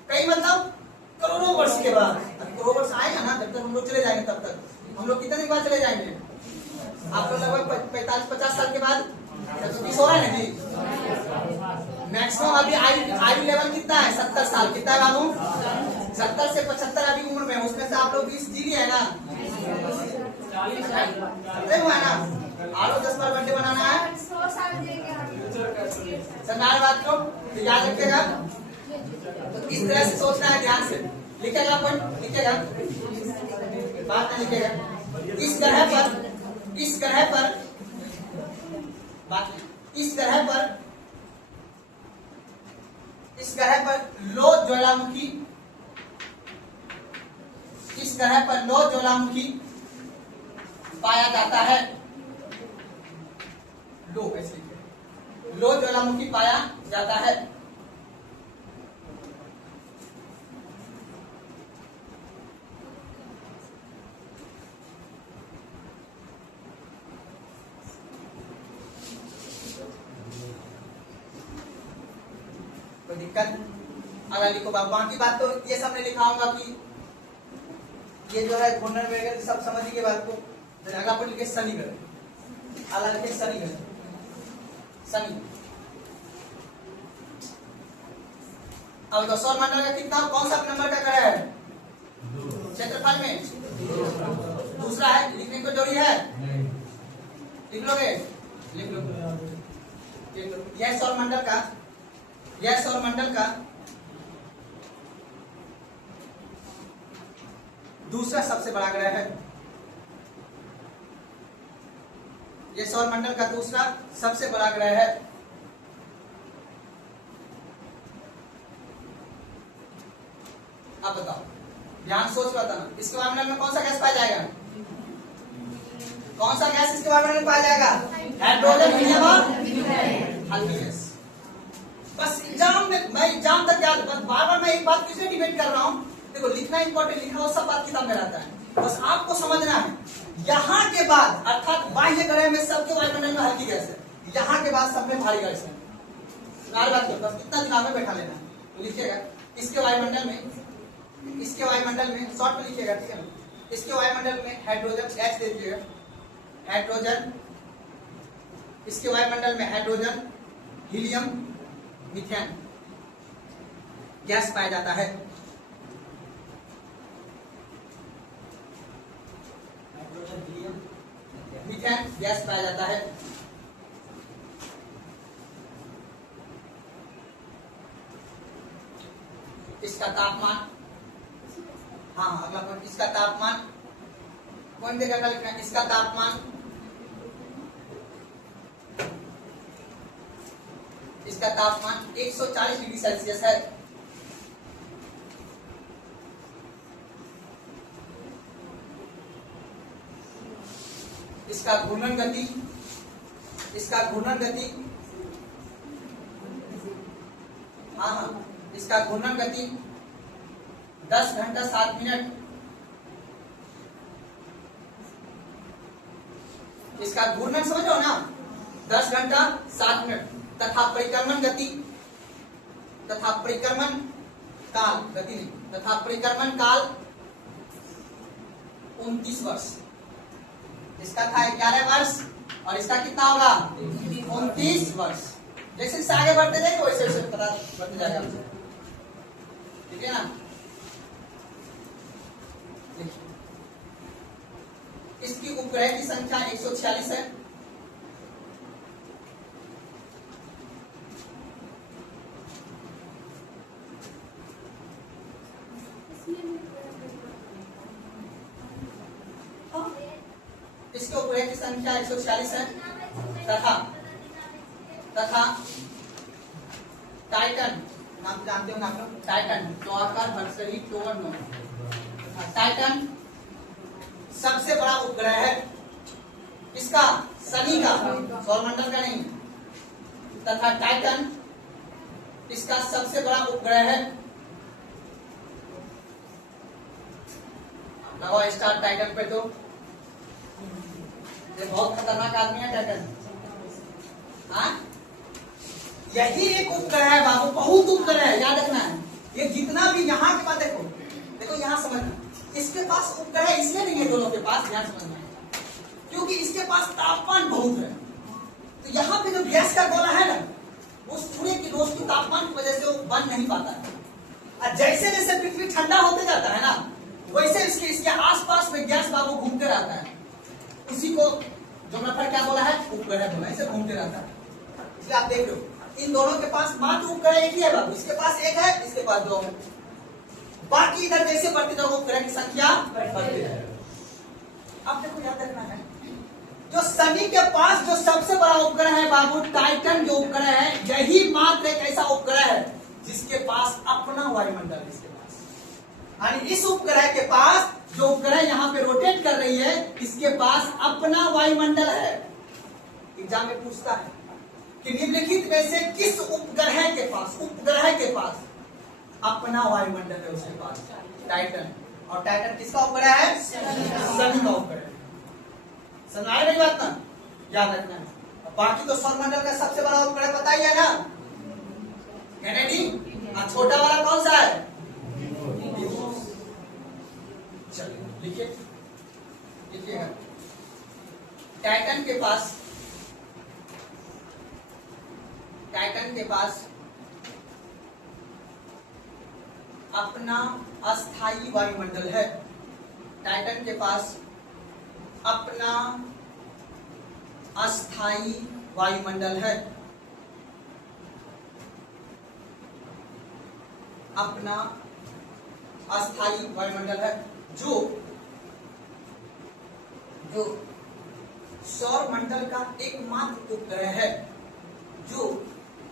कई मतलब करोड़ों वर्ष के बाद, करोड़ों वर्ष आएगा ना, जब तक हम लोग चले जाएंगे, तब तक हम लोग कितने दिन बाद चले जाएंगे? आप लोग लगभग 45-50 साल के बाद, 20 हो रहा है ना जी। मैक्सिमम अभी आयु लेवल कितना है? 70 साल। कितना है बाबू? 70 से 75 अभी उम्र में, उसमें से आप लोग 20 जी लिए है ना, हुआ है ना। आरो 10 बार बर्थडे बनाना है, सरकार बात को याद रखिएगा। तो इस तरह से सोचना है, ध्यान से लिखेगा, पॉइंट लिखेगा, बात नहीं लिखेगा। इस ग्रह पर बात, इस ग्रह पर लो ज्वालामुखी, इस ग्रह पर लो ज्वालामुखी पाया जाता है। लो कैसे लिखे? लो ज्वालामुखी पाया जाता है। कोई दिक्कत? अगर लिखो बाकी बात तो ये सब नहीं लिखाऊंगा कि ये जो है घूर्णन वेग सब समझिए बात को। अगला पॉइंट लिखे शनि ग्रह, अगला लिखे शनि ग्रह। शनि अब तो सौर मंडल का कितना, कौन सा नंबर का ग्रह है क्षेत्रफल में? दूसरा है, लिखने को जरूरी है? लिख लोगे? लिख लो। यह सौर मंडल का, यह सौर मंडल का दूसरा सबसे बड़ा ग्रह है। यह सौर मंडल का दूसरा सबसे बड़ा ग्रह है। अब बताओ, ध्यान सोच बताना, इसके वायुमंडल में कौन सा गैस पाया जाएगा? कौन सा गैस इसके वायुमंडल में पाया जाएगा? हाइड्रोजन, हीलियम और हल्की गैस। बस एग्जाम में, मैं एग्जाम तक याद, बस बार बार मैं एक बात किससे डिबेट कर रहा हूँ, देखो लिखना इंपॉर्टेंट, लिखा वो सब बात किताब में रहता है, बस आपको समझना है यहाँ के बाद अर्थात बाह्य ग्रह में सबके वायुमंडल में हल्की गैस है, यहाँ के बाद सब में भारी गैस है। बस इतना दिमाग में बैठा लेना, तो लिखिएगा इसके वायुमंडल में, इसके वायुमंडल में शॉर्ट में लिखिएगा, ठीक है ना, इसके वायुमंडल में हाइड्रोजन H दे दीजिएगा, हाइड्रोजन, इसके वायुमंडल में हाइड्रोजन, हीलियम, मीथेन गैस पाया जाता है। हाइड्रोजन, हीलियम, मीथेन गैस पाया जाता है। इसका तापमान, हाँ अगला पॉइंट, इसका तापमान पॉइंट देकर लिखना है, इसका तापमान, इसका तापमान 140 डिग्री सेल्सियस है। इसका घूर्णन गति, इसका घूर्णन गति, हाँ इसका घूर्णन गति 10 घंटा 7 मिनट। इसका घूर्णन समझो ना, 10 घंटा 7 मिनट, तथा परिक्रमण गति, तथा परिक्रमण काल, गति नहीं, तथा परिक्रमण काल 29 वर्ष। इसका था 11 वर्ष और इसका कितना होगा 29 वर्ष। जैसे जैसे आगे बढ़ते जाएंगे वैसे वैसे पता बढ़ते जाएगा आपसे, ठीक है ना। इसकी उपग्रह की संख्या 146 है। इसके उपग्रह की संख्या 146 है तथा टाइटन, नाम जानते हो ना आप लोग, टाइटन द्वारका भर्सरी टोवर नो, टाइटन सबसे बड़ा उपग्रह है। इसका शनि का, सौरमंडल का नहीं, तथा टाइटन इसका सबसे बड़ा उपग्रह है। लगाओ स्टार टाइटन पे, तो ये बहुत खतरनाक आदमी है टाइटन। हाँ यही एक उपग्रह है बाबू, बहुत उपग्रह है, याद रखना है। ये जितना भी यहाँ के पास देखो, देखो यहाँ समझना, इसके पास उपग्रह इसलिए नहीं है दोनों के पास, ध्यान समझना है, क्योंकि इसके पास तापमान बहुत है। तो यहाँ पे जो गैस का गोला है ना, वो सूर्य की रोशनी तापमान की वजह से वो बन नहीं पाता है। और जैसे जैसे पृथ्वी ठंडा होते जाता है ना, वैसे इसके आसपास में गैस बाबू घूमते रहता है। उसी को ज्योग्राफर क्या बोला है, उपग्रह बोला, ऐसे घूमते रहता है। इसलिए आप देख लो इन दोनों के पास मात्र उपग्रह एक ही है बाबू, इसके पास एक है, इसके पास दो है। बाकी इधर जैसे बढ़ते जाओ उपग्रह की संख्या बढ़ती है। अब देखो याद रखना है, जो शनि के पास जो सबसे बड़ा उपग्रह है बाबू, टाइटन जो उपग्रह है, यही मात्र एक ऐसा उपग्रह है जिसके पास अपना वायुमंडल है। इसके पास, यानी इस उपग्रह के पास जो उपग्रह यहाँ पे रोटेट कर रही है, इसके पास अपना वायुमंडल है। एग्जाम में पूछता है कि निम्नलिखित में से किस उपग्रह के पास अपना वायुमंडल है, उसके पास टाइटन। और टाइटन किसका उपग्रह है, शनि का उपग्रह। समझाए नहीं बात ना, याद रखना है। बाकी तो सौरमंडल का सबसे बड़ा उपग्रह पता ही है ना, कैनेडी। छोटा वाला कौन सा है, चलिए लिखिए, लिखिएगा टाइटन के पास अपना अस्थायी वायुमंडल है। टाइटन के पास अपना अस्थायी वायुमंडल है, अपना अस्थायी वायुमंडल है, जो सौरमंडल का एकमात्र उपग्रह है, जो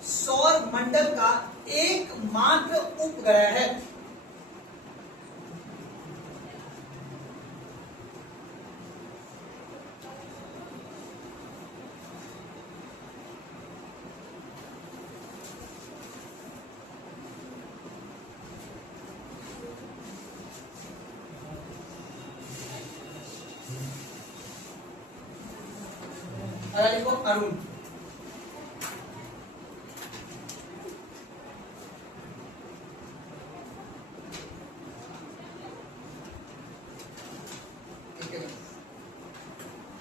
सौरमंडल का एकमात्र उपग्रह है। अगर लिखो अरुण,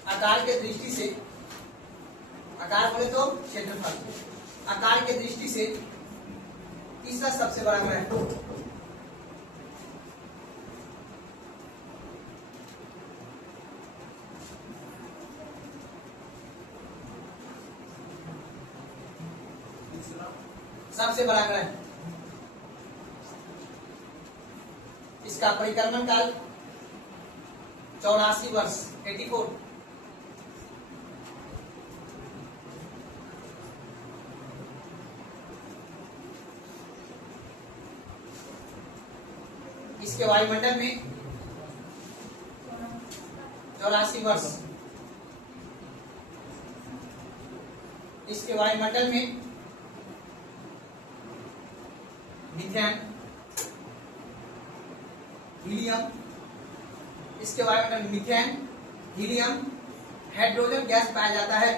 आकार के दृष्टि से, आकार बोले तो क्षेत्रफल, आकार के दृष्टि से तीसरा सबसे बड़ा ग्रह सबसे बड़ा ग्रह, इसका परिक्रमण काल 84 वर्ष 84। इसके वायुमंडल में 84 वर्ष, इसके वायुमंडल में मीथेन, हीलियम, इसके वायुमंडल में मीथेन, हीलियम, हाइड्रोजन गैस पाया जाता है।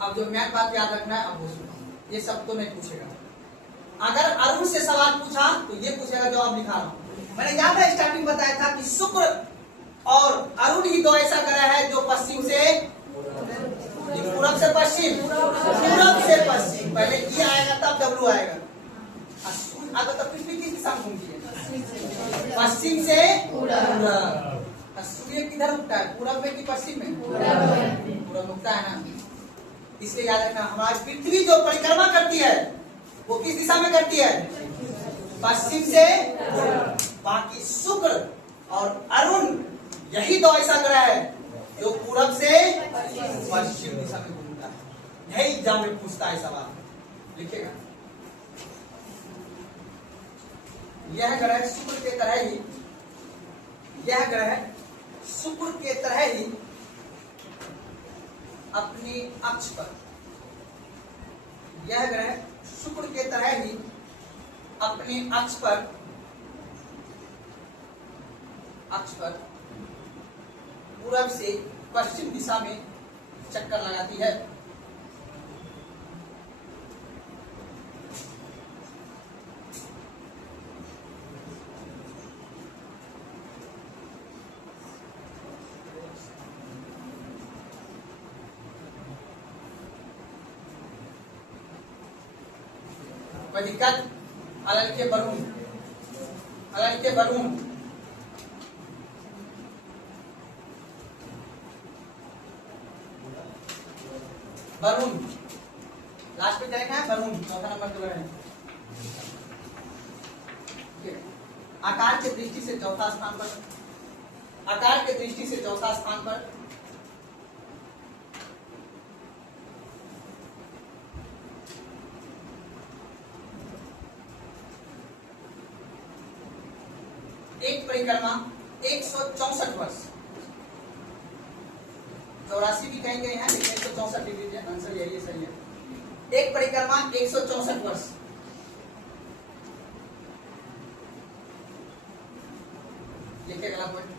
अब जो मैथ बात याद रखना है, अब वो सुनो, ये सब तो नहीं पूछेगा। अगर अरुण से सवाल पूछा तो ये पूछेगा, जवाब लिखा रहा हूं। मैंने याद है स्टार्टिंग बताया था कि शुक्र और अरुण ही दो ऐसा ग्रह है जो पश्चिम से, पूरब से पश्चिम, पूरब से पश्चिम, पहले ई आएगा तब डब्ल्यू आएगा। अगर तो पृथ्वी किस दिशा में घूमती है? पश्चिम से पूरब। सूर्य किधर उगता है, पूरब में कि पश्चिम में? पूरब उगता है ना। इसलिए याद रखना, हमारी पृथ्वी जो परिक्रमा करती है वो किस दिशा में करती है? पश्चिम से पूर्व। बाकी शुक्र और अरुण यही दो ऐसा ग्रह है जो पूरब से पश्चिम दिशा में घूमता है। यही एग्जाम में पूछता है सवाल, लिखेगा। यह ग्रह शुक्र के तरह ही, यह ग्रह शुक्र के तरह ही अपनी अक्ष पर, यह ग्रह शुक्र के तरह ही अपनी अक्ष पर पूरब से पश्चिम दिशा में चक्कर लगाती है। कोई दिक्कत? अलग के बलून, अलग के बलून, बलून लास्ट पे जाएगा, बलून चौथा नंबर जो है। आकार के दृष्टि से चौथा स्थान पर, आकार के दृष्टि से चौथा स्थान पर एक परिक्रमा 164 वर्ष, 84 भी कहीं गए हैं लेकिन 164 डिग्री आंसर यही सही है। एक परिक्रमा 164 वर्ष। लिखे अगला पॉइंट,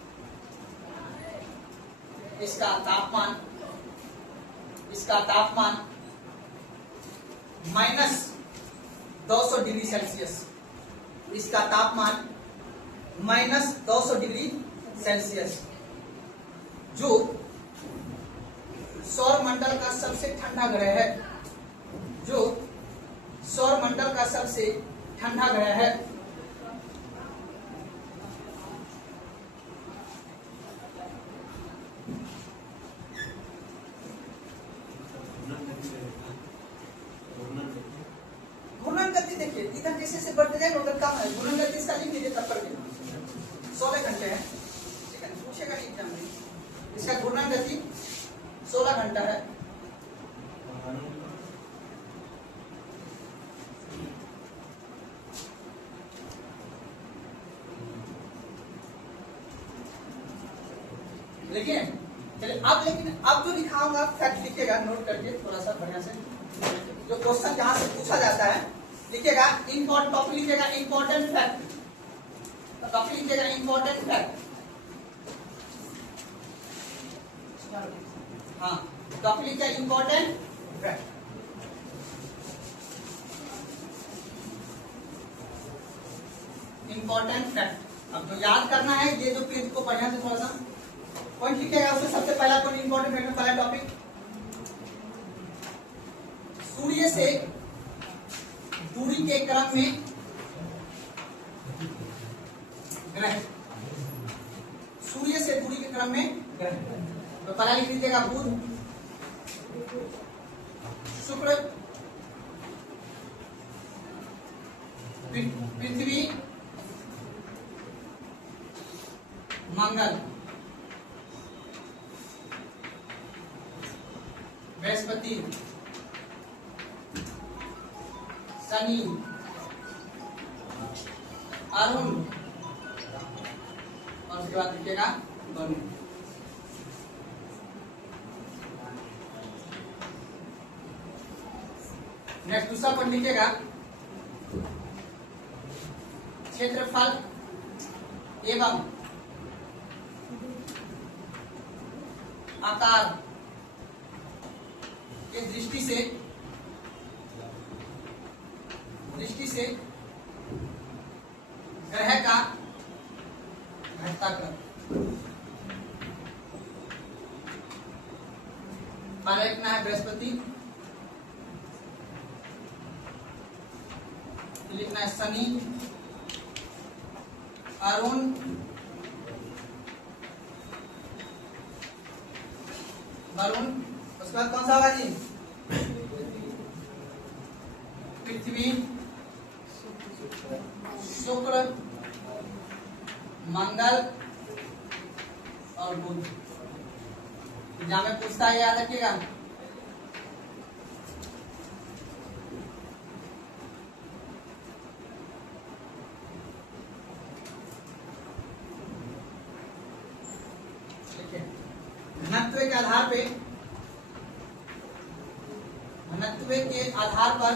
इसका तापमान, इसका तापमान -200 डिग्री सेल्सियस, इसका तापमान -200 डिग्री सेल्सियस, जो सौर मंडल का सबसे ठंडा ग्रह है, जो सौर मंडल का सबसे ठंडा ग्रह है। घूर्णन गति देखिए, इधर जैसे से बढ़ते जाए उधर कम है। घूर्णन गति इसका लिख लीजिए तब करके 16 घंटे है, ठीक है, पूछेगा नहीं एग्जाम में। इसका घूर्णन गति 16 घंटा है। देखिए चलिए अब, लेकिन अब जो लिखाऊंगा फैक्ट लिखिएगा नोट करके थोड़ा सा बढ़िया से। जो क्वेश्चन जहां से पूछा जाता है लिखिएगा इम्पोर्टेंट टॉपिक, लिखिएगा इम्पोर्टेंट फैक्ट, टॉपिक लिखिएगा इम्पोर्टेंट फैक्ट। हाँ, टॉपिक लिखिएगा इम्पोर्टेंट फैक्ट। इम्पोर्टेंट फैक्ट अब जो याद करना है, ये जो पेज को बढ़िया से थोड़ा सा पॉइंट लिखिएगा। उसमें सबसे पहला पॉइंट इम्पोर्टेंट फैक्ट में पहला टॉपिक, सूर्य से दूरी के क्रम में ग्रह, सूर्य से दूरी के क्रम में ग्रह। तो पहला लिख लीजिएगा बुध, शुक्र, पृथ्वी, मंगल, बृहस्पति, शनि, अरुण, और उसके बाद लिखिएगा वरुण। नेक्स्ट दूसरा पॉइंट लिखिएगा क्षेत्रफल एवं आकार के दृष्टि से ग्रह का घटता क्रम। पहला लिखना है बृहस्पति, लिखना है शनि, अरुण, वरुण, उसके बाद कौन सा होगा जी? पृथ्वी, शुक्र, मंगल और बुध। एग्जाम में पूछता है, याद रखिएगा। घनत्व के आधार पे, घनत्व के आधार पर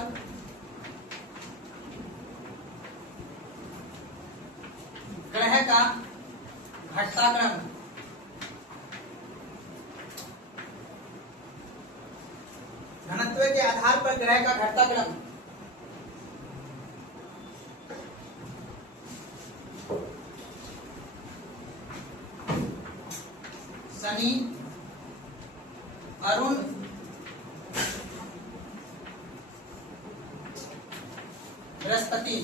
ग्रह का घटता क्रम, घनत्व के आधार पर ग्रह का घटता क्रम। शनि, अरुण, बृहस्पति,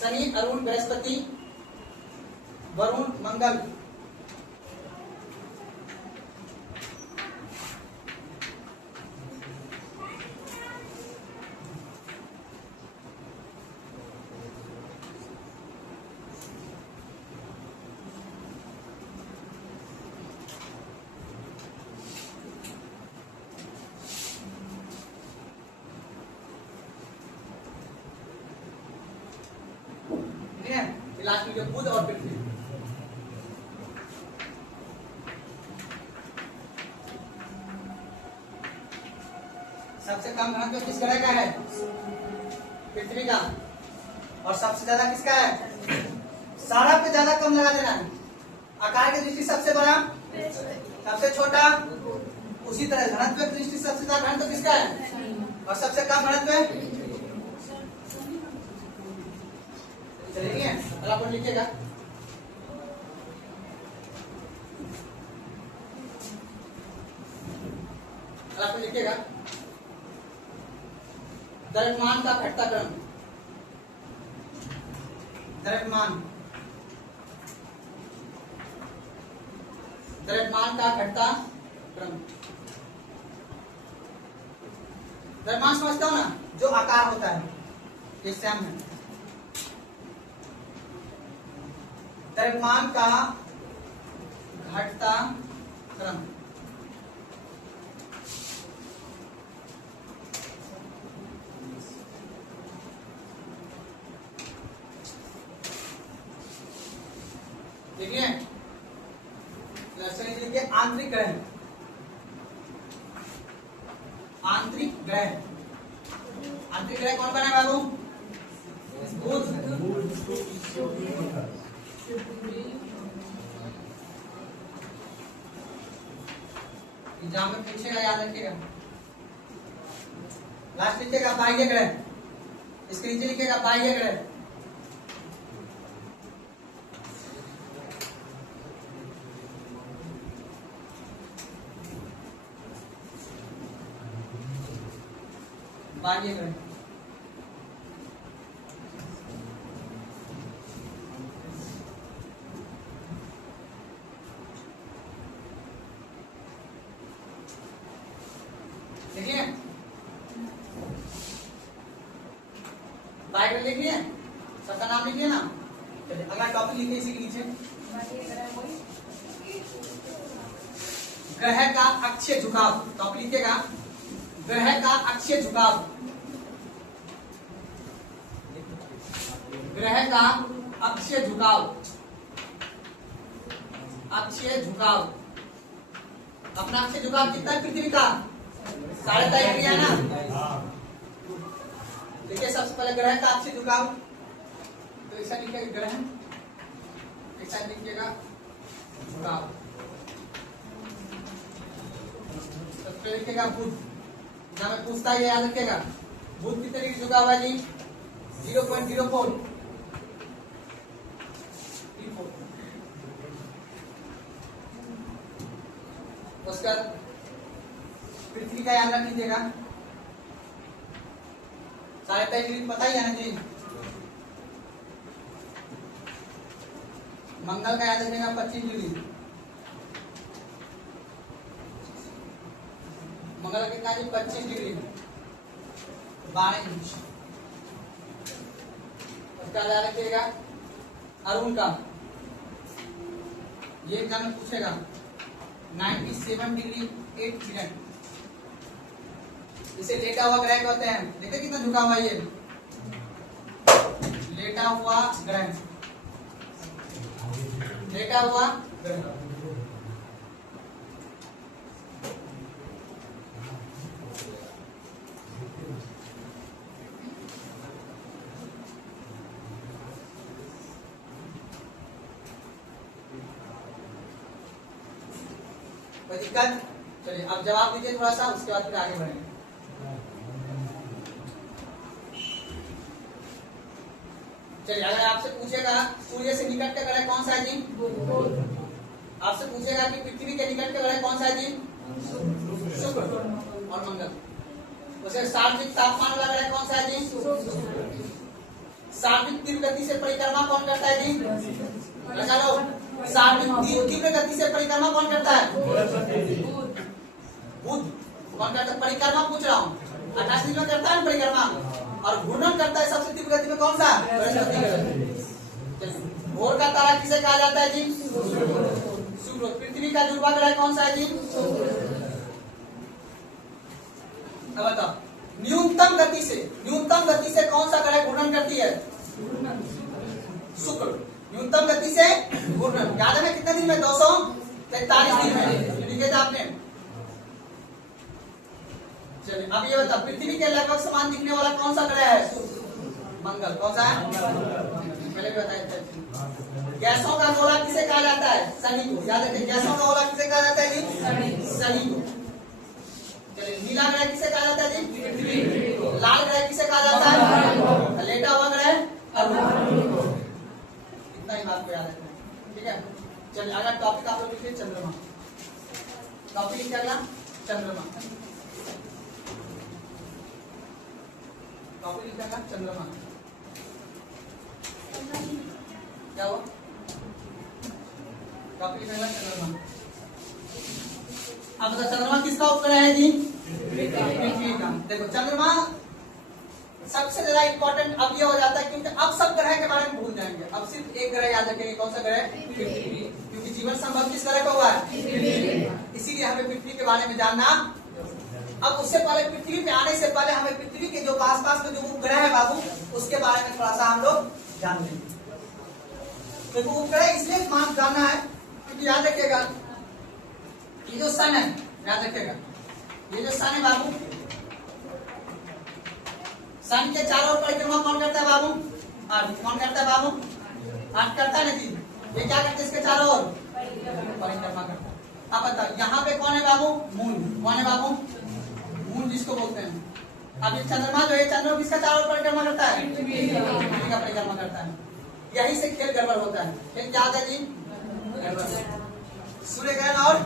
शनि, अरुण, बृहस्पति, वरुण, मंगल, लास्ट वीडियो बुध और पृथ्वी। सबसे कम घनत्व किस ग्रह का है? पृथ्वी का। और सबसे ज्यादा किसका है? सारा पे ज्यादा कम लगा देना है। आकार की दृष्टि सबसे बड़ा, सबसे छोटा, उसी तरह घनत्व की दृष्टि सबसे ज्यादा घनत्व किसका है और सबसे कम घनत्व? चलिए अगला पॉइंट लिखिएगा। अगला पॉइंट लिखिएगा द्रव्यमान का घटता क्रम। द्रव्यमान, द्रव्यमान का घटता क्रम। द्रव्यमान समझते हो ना, जो आकार होता है, ये सेम है। द्रव्यमान का घटता क्रम। देखिए लिखिए आंतरिक ग्रह, आंतरिक ग्रह। आंतरिक ग्रह कौन बना है बाबू? बुध। एग्जाम में पूछेगा, याद रखिएगा। लास्ट लिखिएगा बाह्य ग्रह, इसके नीचे लिखिएगा बाह्य ग्रह। बाह्य ग्रह देखिए, बाह्य ग्रह लिखिए, सबका नाम लिखिए ना। चलिए अगला टॉपिक लिखिए इसी के नीचे। ग्रह का अक्षीय झुकाव, टॉपिक लिखिएगा ग्रह का अक्षीय झुकाव। ग्रह का अक्षीय झुकाव, अक्षीय झुकाव। अपना अक्षीय झुकाव कितना है पृथ्वी का? 3.5 डिग्री है ना। देखिए सबसे पहले ग्रह का अक्षीय झुकाव, तो ऐसा लिखिएगा ग्रह, ऐसा लिखिएगा झुकाव। सबसे पहले लिखिएगा बुध, जहां में पूछता है याद रखिएगा बुध कितने डिग्री झुका हुआ जी? 0.04। उसका पृथ्वी का याद रख लीजिएगा 23.5 डिग्री, पता ही है ना जी। मंगल का याद रखिएगा 25 डिग्री। मंगल कितना जी? 25 डिग्री 12 इंच। उसका याद रखिएगा अरुण का, ये एग्जाम में पूछेगा 97 डिग्री 8 मिनट। इसे लेटा हुआ ग्रह कहते हैं। देखिए कितना झुका हुआ ये लेटा हुआ ग्रह, लेटा हुआ ग्रह। कोई दिक्कत? चलिए अब जवाब दीजिए थोड़ा सा, उसके बाद फिर आगे बढ़ेंगे। चलिए अगर आपसे पूछेगा सूर्य से निकट का ग्रह कौन सा है जी? आपसे पूछेगा कि पृथ्वी के निकट का ग्रह कौन सा है जी? शुक्र और मंगल। उसे सार्वत्रिक तापमान वाला ग्रह कौन सा है जी? सार्वत्रिक तीव्र गति से परिक्रमा कौन करता है जी? चलो सार्वत्रिक तीव्र गति से परिक्रमा कौन करता है? बुध। कौन करता है परिक्रमा? पूछ रहा हूँ। 28 दिन में करता है परिक्रमा, और घूर्णन करता है सबसे तीव्र गति में कौन सा? भोर का तारा किसे कहा जाता है जी? शुक्र। पृथ्वी का जुड़वा ग्रह कौन सा है जी? अब बताओ न्यूनतम गति से कौन सा ग्रह घूर्णन करती है? शुक्र। न्यूनतम गति से घूर्णन याद है ना कितने दिन में? 243 दिन में लिखे थे आपने। चलिए अब ये बताओ पृथ्वी के लगभग समान दिखने वाला कौन सा ग्रह है? मंगल। कौन सा है? पहले भी बताया था। गैसों का गोला किसे कहा जाता है? शनि को। याद रखिए गैसों का गोला किसे कहा जाता है जी? शनि को। चलिए नीला ग्रह किसे कहा जाता है जी? पृथ्वी। लाल ग्रह किसे कहा जाता है? लेटा हुआ ग्रह अरुण। इतना ही बात को याद रखना, ठीक है। चलिए अगला टॉपिक आप लोग लिखिए चंद्रमा। टॉपिक लिखिए अगला चंद्रमा। टॉपिक लिखा चंद्रमा। क्या हुआ? टॉपिक लिखा चंद्रमा। अब बताओ चंद्रमा किसका उपग्रह है जी? पृथ्वी का। देखो चंद्रमा सबसे ज्यादा इंपॉर्टेंट अब ये हो जाता है क्योंकि अब सब ग्रह के बारे में भूल जाएंगे। अब सिर्फ एक ग्रह याद रखेंगे, कौन सा ग्रह? पृथ्वी। क्योंकि जीवन संभव किस ग्रह का हुआ है? इसीलिए हमें पृथ्वी के बारे में जानना। अब उससे पहले पृथ्वी पे आने से पहले हमें पृथ्वी के जो आसपास में जो उपग्रह है बाबू, उसके बारे में थोड़ा सा हम लोग जान लेंगे। देखो उपग्रह इसलिए मान जानना है क्योंकि याद रखिएगा ये जो सन है, याद रखिएगा ये जो सन है बाबू, सन के चारों ओर परिक्रमा कौन करता है बाबू? अर्थ। कौन करता है बाबू? अर्थ करता है ना जी। ये क्या करते हैं इसके चारों ओर? परिक्रमा करता है। अब बताओ यहाँ पे कौन है बाबू? मून। कौन है बाबू? मून जिसको बोलते हैं। अब ये चंद्रमा जो है, चंद्रमा किसका चारों ओर परिक्रमा करता है? पृथ्वी का परिक्रमा करता है। यही से खेल गड़बड़ होता है। खेल क्या होता है जी? सूर्य ग्रहण और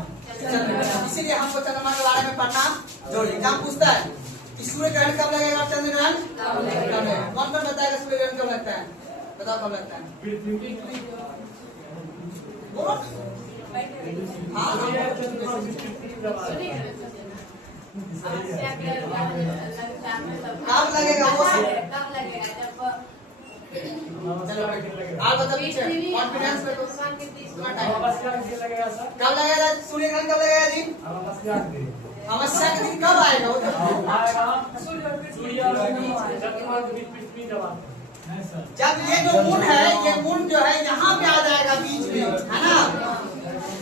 चंद्र। इसीलिए हमको चंद्रमा के बारे में पढ़ना जरूरी। एग्जाम पूछता है कि सूर्य ग्रहण कब लगेगा और चंद्र ग्रहण कब लगेगा? कौन कौन बताएगा सूर्य ग्रहण कब लगता है? बताओ कब लगता है? कब लगेगा वो? चलो आप बताओ पीछे कॉन्फिडेंस पे कब लगेगा सूर्य ग्रहण? कब लगेगा जी? अमावस्या के दिन कब आएगा वो? जब ये जो मून है, ये मून जो है यहाँ पे आ जाएगा बीच में, है ना?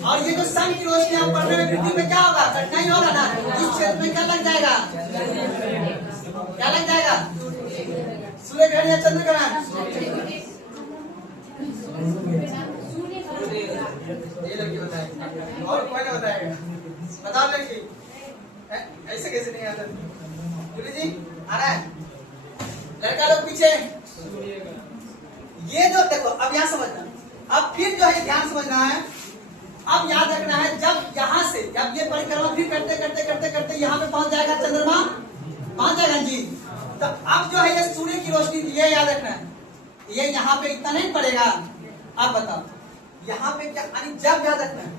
और ये जो सन की रोशनी हम पढ़ने में पृथ्वी में क्या होगा? कठिनाई होगा ना? इस क्षेत्र में क्या लग जाएगा? क्या लग जाएगा? सूर्य ग्रहण या चंद्र ग्रहण? ये लड़की बताएगी और कोई ना बताएगा। बताओ लड़की, ऐसे कैसे नहीं आता? गुरु जी आ रहा है? लड़का लोग पीछे। ये जो देखो, अब यहाँ समझना, अब फिर जो है ध्यान समझना है। अब याद रखना है, जब यहाँ से जब ये परिक्रमा फिर करते करते करते करते यहाँ पे पहुंच जाएगा, चंद्रमा पहुंच जाएगा जी, तो अब जो है ये सूर्य की रोशनी, ये याद रखना है, ये यहाँ पे इतना नहीं पड़ेगा। अब बताओ यहाँ पे क्या, जब याद रखना है,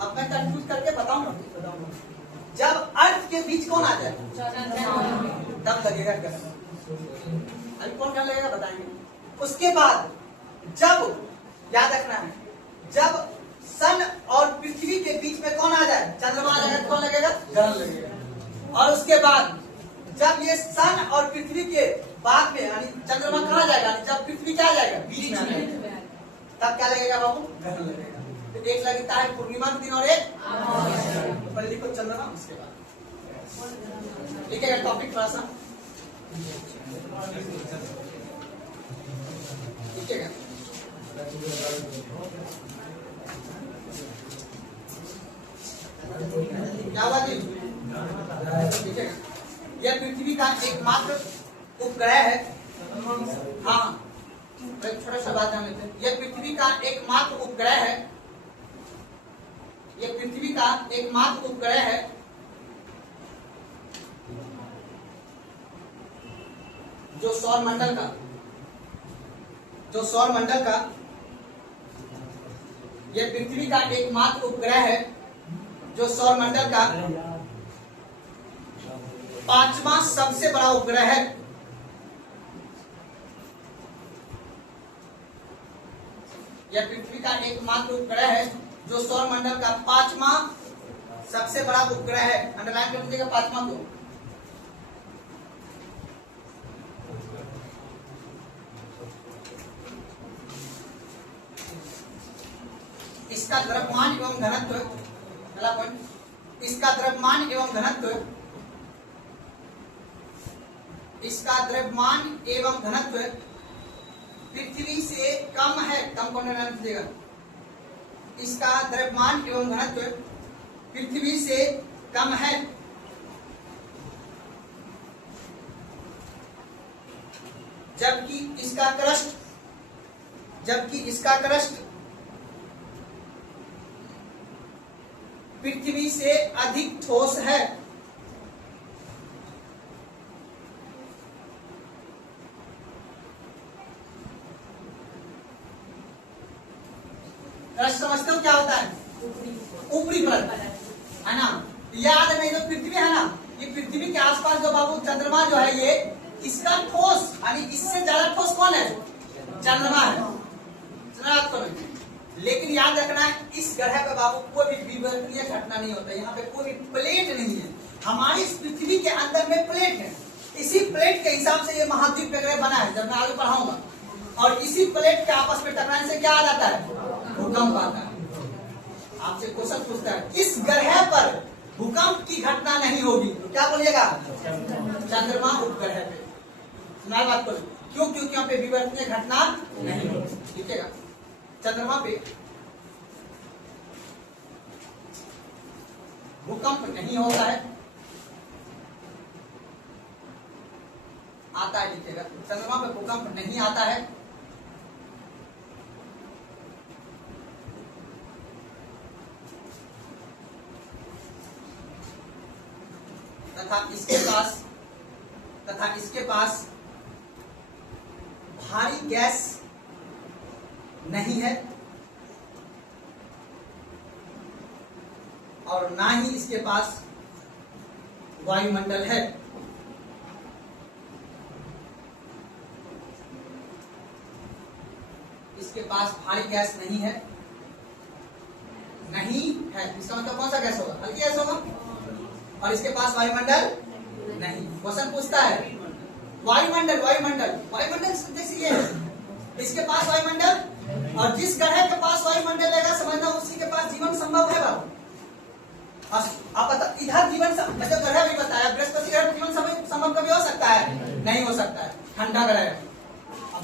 अब मैं कंफ्यूज करके बताऊंगा। जब अर्थ के बीच कौन आ जाए तब लगेगा ग्रहण। अभी कौन ग्रहण लगेगा बताएंगे। उसके बाद जब याद रखना है, जब सन और पृथ्वी के बीच में कौन आ जाए? चंद्रमा आ जाएगा, कौन लगेगा? ग्रहण लगेगा। और उसके बाद जब ये सन और पृथ्वी के बाद में, यानी चंद्रमा कहाँ जाएगा? जब पृथ्वी क्या जाएगा? बीच में, तब क्या लगेगा बाबू? ग्रहण लगेगा। तो एक लगता है पूर्णिमा के दिन और एक पहले लिखो चंद्रमा, उसके बाद ठीक है। टॉपिक थोड़ा सा ठीक है। क्या बात है? ठीक है। यह पृथ्वी का एकमात्र उपग्रह है। हाँ, थोड़ा सा बात जान लेते हैं। यह पृथ्वी का एकमात्र उपग्रह है। यह पृथ्वी का एकमात्र उपग्रह है जो सौरमंडल का यह पृथ्वी का एकमात्र उपग्रह है जो सौरमंडल का 5वां सबसे बड़ा उपग्रह है। यह पृथ्वी का एकमात्र उपग्रह है जो सौरमंडल का 5वां सबसे बड़ा उपग्रह है। अंडरलाइन कर दीजिएगा 5वां को। इसका द्रव्यमान एवं घनत्व, पहला पॉइंट, इसका द्रव्यमान एवं घनत्व, इसका द्रव्यमान एवं घनत्व पृथ्वी से कम है। कम कौन दीजिएगा? इसका द्रव्यमान एवं घनत्व पृथ्वी से कम है। जबकि इसका क्रस्ट पृथ्वी से अधिक ठोस है। क्रस्ट समझते हो क्या होता है? ऊपरी परत, है ना? याद है, जो पृथ्वी है ना, ये पृथ्वी के आसपास जो बाबू चंद्रमा जो है, ये इसका ठोस, यानी इससे ज्यादा ठोस कौन है? चंद्रमा है। लेकिन याद रखना है, इस ग्रह पे बाबू कोई भी विवर्तनीय घटना नहीं होता। यहाँ पे कोई भी प्लेट नहीं है। हमारी इस पृथ्वी के अंदर में प्लेट है। इसी प्लेट के हिसाब से ये महाद्वीप ग्रह बना है, जब मैं आगे पढ़ाऊंगा। और इसी प्लेट के आपस में टकराने से क्या आ जाता है? भूकंप आता है। आपसे क्वेश्चन पूछता है, इस ग्रह पर भूकंप की घटना नहीं होगी तो क्या बोलिएगा? चंद्रमा उपग्रह पे। सुना बात करो, क्यों? क्योंकि यहाँ पे विवर्तनीय घटना नहीं होती, ठीक है। चंद्रमा पे भूकंप नहीं होता है, आता है, लिखिएगा, चंद्रमा पे भूकंप नहीं आता है, तथा इसके पास भारी गैस नहीं है और ना ही इसके पास वायुमंडल है। इसके पास भारी गैस नहीं है, इसका मतलब कौन सा गैस होगा? हल्की गैस होगा। और इसके पास वायुमंडल नहीं। क्वेश्चन पूछता है वायुमंडल जैसे ये है, इसके पास वायुमंडल, और जिस ग्रह के पास वायुमंडल रहेगा समझना उसी के पास जीवन संभव है बाबू। आप बता, इधर जीवन मतलब ग्रह भी बताया, बृहस्पति ग्रह जीवन संभव कभी हो सकता है? नहीं हो सकता है, ठंडा ग्रह है।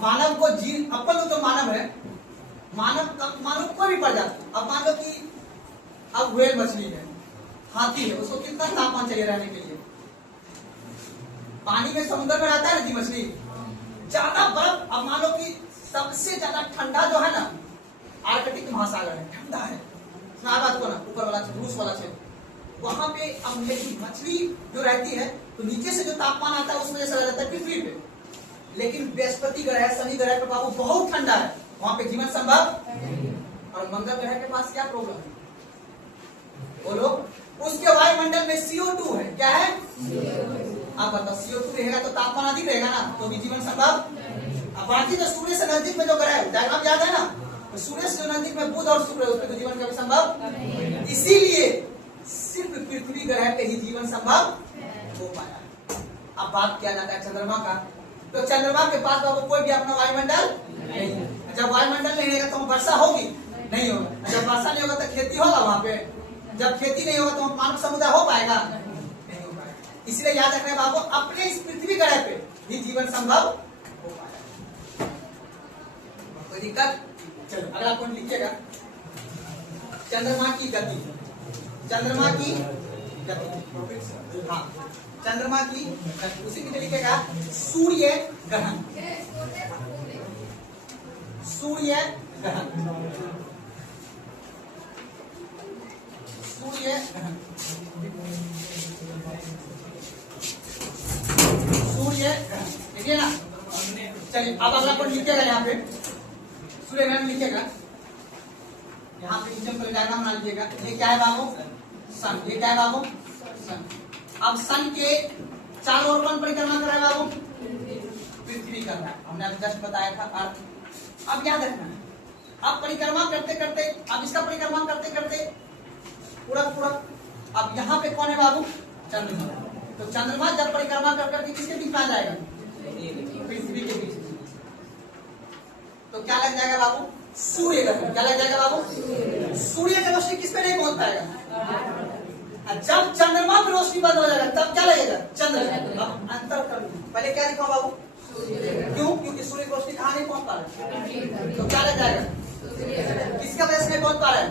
मानव को अपन जो मानव है, मानव कोई भी प्रजाति, अब मान लो कि अब व्हेल मछली है, हाथी है, उसको कितना तापमान चाहिए रहने के लिए? पानी में, समुद्र में रहता है ना जी मछली, ज्यादा बर्फ। अब मान लो कि सबसे ज्यादा ठंडा जो है ना आर्कटिक महासागर है, ठंडा है, बात को ना ऊपर वाला रूस वाला क्षेत्र, वहां पे अब लेकिन मछली जो रहती है तो नीचे से जो तापमान आता है उसमें जैसा रहता है पृथ्वी पे, लेकिन बृहस्पति ग्रह, शनि ग्रह पे बाबू बहुत ठंडा है, वहां पे जीवन संभव। और मंगल ग्रह के पास क्या प्रॉब्लम है बोलो? उसके वायुमंडल में CO2 है, क्या है? आप बताओ, CO2 रहेगा तो तापमान अधिक रहेगा ना, तो भी जीवन संभव। अब बाकी जो सूर्य से नजदीक में जो ग्रह है, डायग्राम याद है ना, तो सूर्य से जो नजदीक में बुध और शुक्र है, उसमें तो जीवन कभी संभव। इसीलिए सिर्फ पृथ्वी ग्रह पे ही जीवन संभव हो पाया। अब बात किया जाता है चंद्रमा का, तो चंद्रमा के पास बाबू कोई भी अपना वायुमंडल नहीं है। जब वायुमंडल नहीं रहेगा तो वर्षा होगी? नहीं होगा। जब वर्षा नहीं होगा तो खेती होगा वहां पे? जब खेती नहीं होगा तो मानव समुदाय हो पाएगा? नहीं हो पाएगा। इसलिए याद रखना है बाबू, अपने इस पृथ्वी ग्रह पे भी जीवन संभव हो पाएगा। कोई दिक्कत? चलो अगला पॉइंट लिखिएगा, चंद्रमा की गति। चंद्रमा की गति, हाँ, चंद्रमा की गति, उसी के लिखेगा सूर्य ग्रहण। सूर्य ग्रहण, सूर्य ग्रहण, सूर्य ग्रहण, देखिए ना। चलिए अब अगला पॉइंट लिखिएगा, यहाँ पे सूर्य ग्रहण लिखिएगा, यहाँ पे नीचे डायग्राम बना लीजिएगा। ये क्या है बाबू? सन। ये क्या है बाबू? सन। अब सन के चारों ओर कौन परिक्रमा कर रहा है बाबू? पृथ्वी कर रहा है, हमने अभी जस्ट बताया था अर्थ। अब याद रखना है, अब परिक्रमा करते करते, अब इसका परिक्रमा करते करते पूरा अब यहाँ पे कौन है बाबू? चंद्रमा। तो चंद्रमा जब परिक्रमा कर करके किसके बीच में आ जाएगा? पृथ्वी के बीच। तो क्या लग जाएगा बाबू? सूर्य ग्रहण। क्या लग जाएगा बाबू? सूर्य की रोशनी किस पे नहीं पहुंच पाएगा। जब चंद्रमा की रोशनी बंद हो जाएगा तब क्या लगेगा? चंद्र। अब अंतर कर, पहले क्या लिखा बाबू? क्यों? क्योंकि सूर्य की रोशनी कहाँ नहीं पहुंच पा रहा, तो क्या लग जाएगा? किसका वजह से नहीं पहुंच पा रहा है?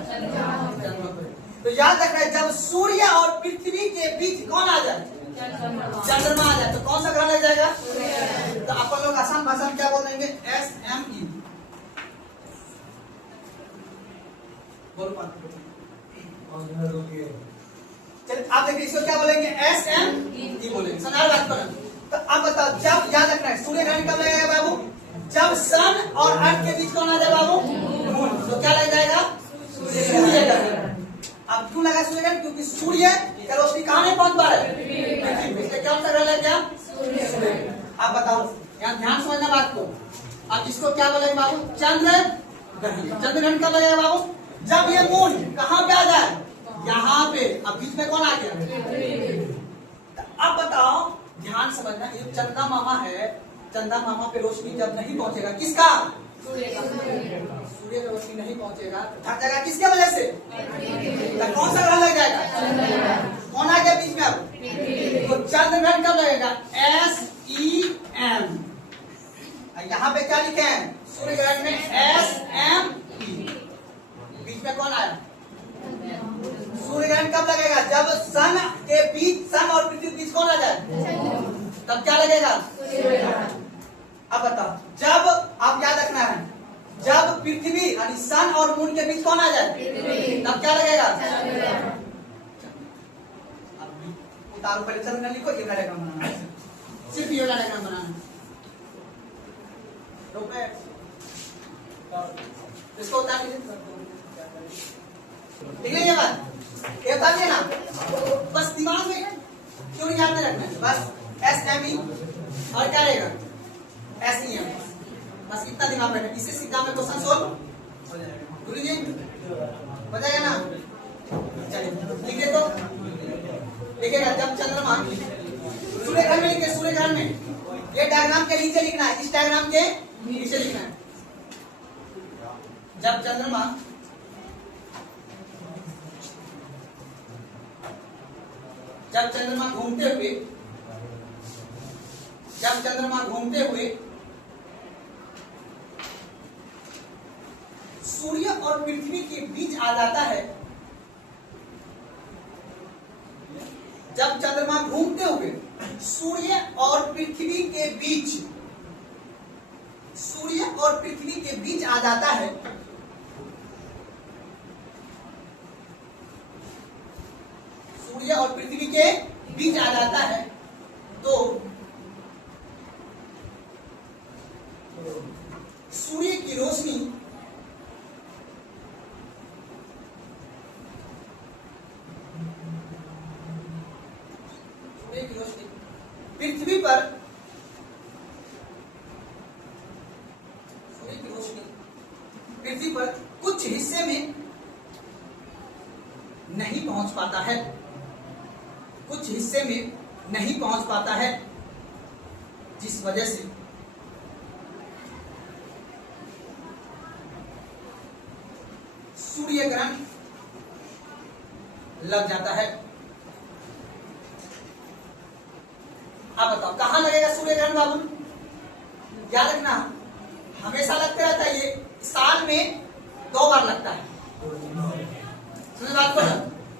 तो याद रखना है, जब सूर्य और पृथ्वी के बीच कौन आ जाए? चंद्रमा आ जाए, तो कौन सा ग्रह लग जाएगा? तो अपन लोग आसान भाषा में क्या बोल देंगे? SME। चलिए आप देखिए, इसको क्या बोलेंगे? SME बोलेंगे। सुना बात करो। तो अब बताओ, जब याद रखना है सूर्य ग्रहण कब लगेगा बाबू? जब सन और अर्थ के बीच कौन आ जाए बाबू? मून। तो क्या लग जाएगा? सूर्य ग्रहण। अब क्यों लगा सूर्य ग्रहण? क्योंकि सूर्य की रोशनी कहाँ नहीं पहुंच पा रहे? इसलिए कौन सा ग्रह लग गया? सूर्य। अब बताओ, यहाँ ध्यान समझना बात को। अब इसको क्या बोलेंगे बाबू? चंद्र ग्रहण। चंद्र ग्रहण कब लगेगा बाबू? जब ये मून कहाँ पे आ जाए? यहाँ पे। अब बीच में कौन आ गया? अब बताओ, ध्यान समझना, ये चंदा मामा है, चंदा मामा पे रोशनी जब नहीं पहुंचेगा, किसका? सूर्य का रोशनी नहीं पहुंचेगा, थक जाएगा, किसके वजह से? तो कौन सा ग्रह लग जाएगा? कौन आ गया बीच में? अब तो चंद्र ग्रहण कब लगेगा? SEM। यहाँ पे क्या लिखे हैं? सूर्य ग्रहण में SME। बीच में कौन आया? सूर्य ग्रहण कब लगेगा? जब सन के बीच, सन और पृथ्वी के बीच कौन आ जाए, तब क्या लगेगा? अब बताओ, जब आप याद रखना है, जब पृथ्वी यानी सन और मून के बीच कौन आ जाए, तब क्या लगेगा? उतारो, पहले चंद्र लिखो, ये डायग्राम बनाना है, सिर्फ ये डायग्राम बनाना है। इसको उतार लीजिए, ठीक है? ये बात ये बता दिया ना, बस दिमाग में क्यों नहीं याद नहीं रखना है, बस SME और क्या रहेगा? SEM, बस इतना दिमाग में रखना। इससे एग्जाम में क्वेश्चन सोल्व हो जाएगा, हो जाएगा ना? चलिए लिखिए, तो लिखेगा जब चंद्रमा सूर्य ग्रहण में, लिखे सूर्य ग्रहण में, ये डायग्राम के नीचे लिखना है, इस डायग्राम के नीचे लिखना है। जब चंद्रमा घूमते हुए, जब चंद्रमा घूमते हुए सूर्य और पृथ्वी के बीच आ जाता है, जब चंद्रमा घूमते हुए सूर्य और पृथ्वी के बीच, सूर्य और पृथ्वी के बीच आ जाता है, सूर्य और पृथ्वी के बीच आ जाता है, तो सूर्य की रोशनी पृथ्वी पर, सूर्य की रोशनी पृथ्वी पर कुछ हिस्से में नहीं पहुंच पाता है, कुछ हिस्से में नहीं पहुंच पाता है, जिस वजह से सूर्य ग्रहण लग जाता है। अब बताओ कहां लगेगा सूर्य ग्रहण बाबू? याद रखना, हमेशा लगते रहता है, ये साल में 2 बार लगता है, समझ बात को ना?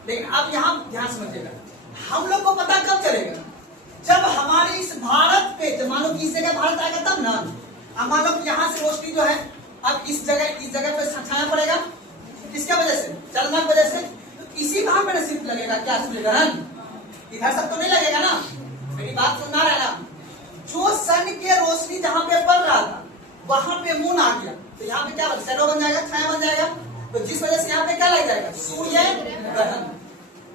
लेकिन अब यहां ध्यान समझिएगा, हम लोग को पता कब चलेगा? जब हमारे इस भारत पे, जब मान लो कि इस जगह भारत आएगा तब ना। अब मान लो कि यहाँ से रोशनी जो है अब इस जगह पे छाया पड़ेगा, किसके वजह से? चंद्रमा की वजह से। तो इसी भाग में सिर्फ लगेगा क्या सूर्य ग्रहण? इधर सब तो नहीं लगेगा ना, मेरी बात सुनना रहना। जो सन के रोशनी जहां पे पड़ रहा था वहां पे मून आ गया, तो यहाँ पे क्या शैडो बन जाएगा, छाया बन जाएगा, तो जिस वजह से यहाँ पे क्या लग जाएगा? सूर्य ग्रहण।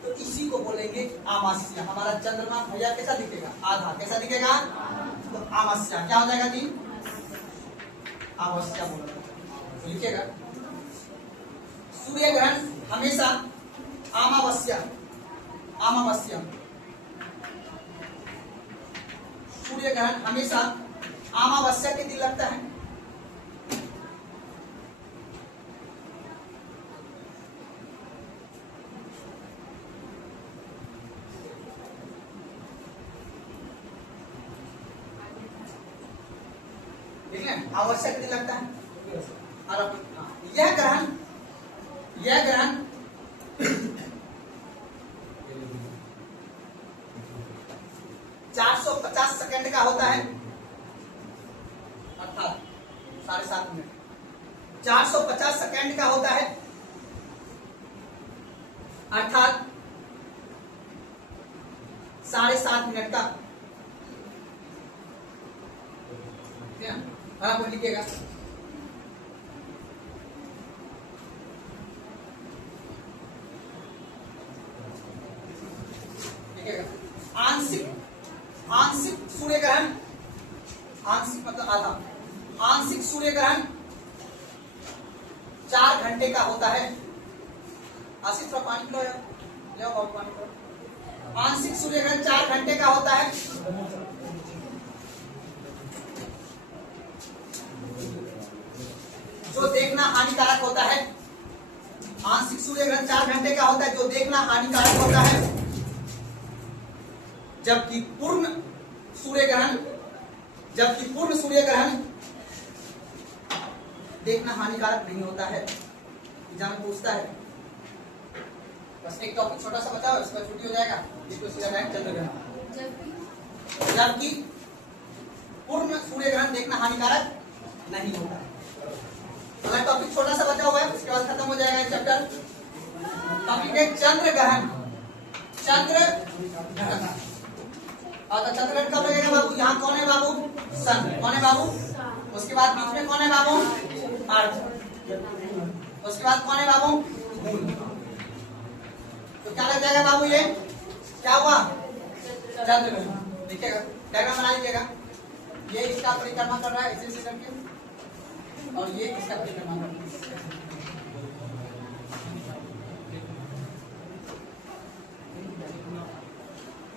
तो इसी को बोलेंगे अमावस्या। हमारा चंद्रमा भैया कैसा दिखेगा? आधा। कैसा दिखेगा? तो अमावस्या क्या हो जाएगा जी? अमावस्या बोला, लिखिएगा। सूर्य ग्रहण हमेशा अमावस्या, अमावस्या, सूर्य ग्रहण हमेशा अमावस्या के दिन लगता है। ठीक है, अमावस्या के दिन लगता है। और यह ग्रहण 450 सेकंड का होता है, अर्थात 7.5 मिनट। 450 सेकंड का होता है, अर्थात 7.5 मिनट का। आप लिखिएगा। आंशिक सूर्य ग्रहण, आंशिक मतलब आधा, आंशिक सूर्य ग्रहण 4 घंटे का होता है। आशीष थोड़ा पानी पिलो यार, ले आओ पानी पिलो। आंशिक सूर्य ग्रहण 4 घंटे का होता है। जो देखना हानिकारक होता है, आंशिक सूर्य ग्रहण 4 घंटे का होता है, जो देखना हानिकारक होता है। जबकि पूर्ण सूर्य ग्रहण देखना हानिकारक नहीं होता है। एग्जाम पूछता है। बस एक टॉपिक छोटा सा बचा, इसमें छुट्टी हो जाएगा। इसको सीधा डायरेक्ट चल रहा है। जबकि पूर्ण सूर्य ग्रहण देखना हानिकारक नहीं होता है। अगर टॉपिक छोटा सा बचा हुआ है, उसके बाद खत्म हो जाएगा ये चैप्टर। टॉपिक है चंद्र ग्रहण। चंद्र ग्रहण और चंद्र ग्रहण कब लगेगा बाबू? यहाँ कौन है बाबू? सन। कौन है बाबू? उसके बाद बीच में कौन है बाबू? अर्थ। उसके बाद कौन है बाबू? मून। तो क्या लग जाएगा बाबू? ये क्या हुआ? चंद्र ग्रहण। देखिएगा, डायग्राम बना लीजिएगा। ये इसका परिक्रमा कर रहा है इसी सिस्टम के, और ये इसका परिक्रमा कर रहा है।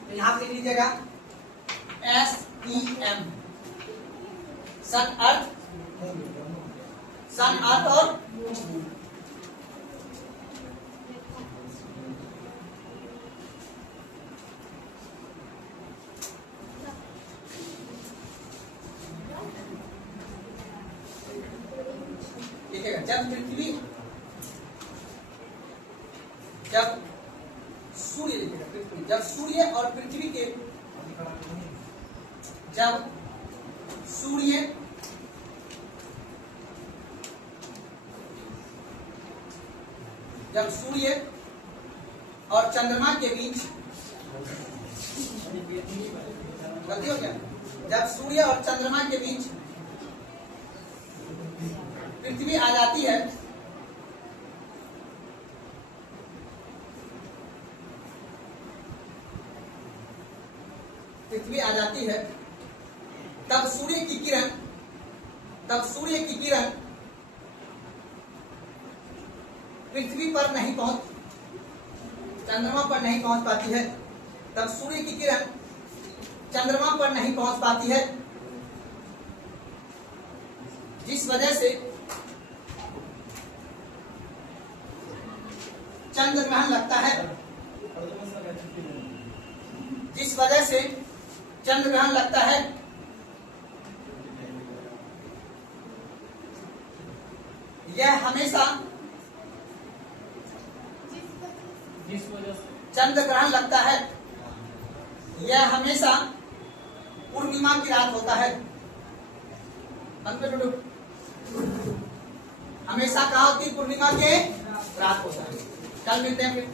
तो यहाँ पे लीजिएगा SEM, सन, अर्थ, सन, अर्थ और मून। जब पृथ्वी, जब सूर्य, पृथ्वी, जब सूर्य और पृथ्वी के, जब सूर्य और चंद्रमा के बीच, गलती हो गया, जब सूर्य और चंद्रमा के बीच पृथ्वी आ जाती है, पृथ्वी आ जाती है, तब सूर्य की किरण, पृथ्वी पर नहीं पहुंच, चंद्रमा पर नहीं पहुंच पाती है। तब सूर्य की किरण चंद्रमा पर नहीं पहुंच पाती है, जिस वजह से चंद्र ग्रहण लगता है, जिस वजह से चंद्र ग्रहण लगता है। यह हमेशा, चंद्र ग्रहण लगता है, यह हमेशा पूर्णिमा की रात होता है। हमेशा कहाँ होती? पूर्णिमा के रात होता है। कल मिलते हैं फिर।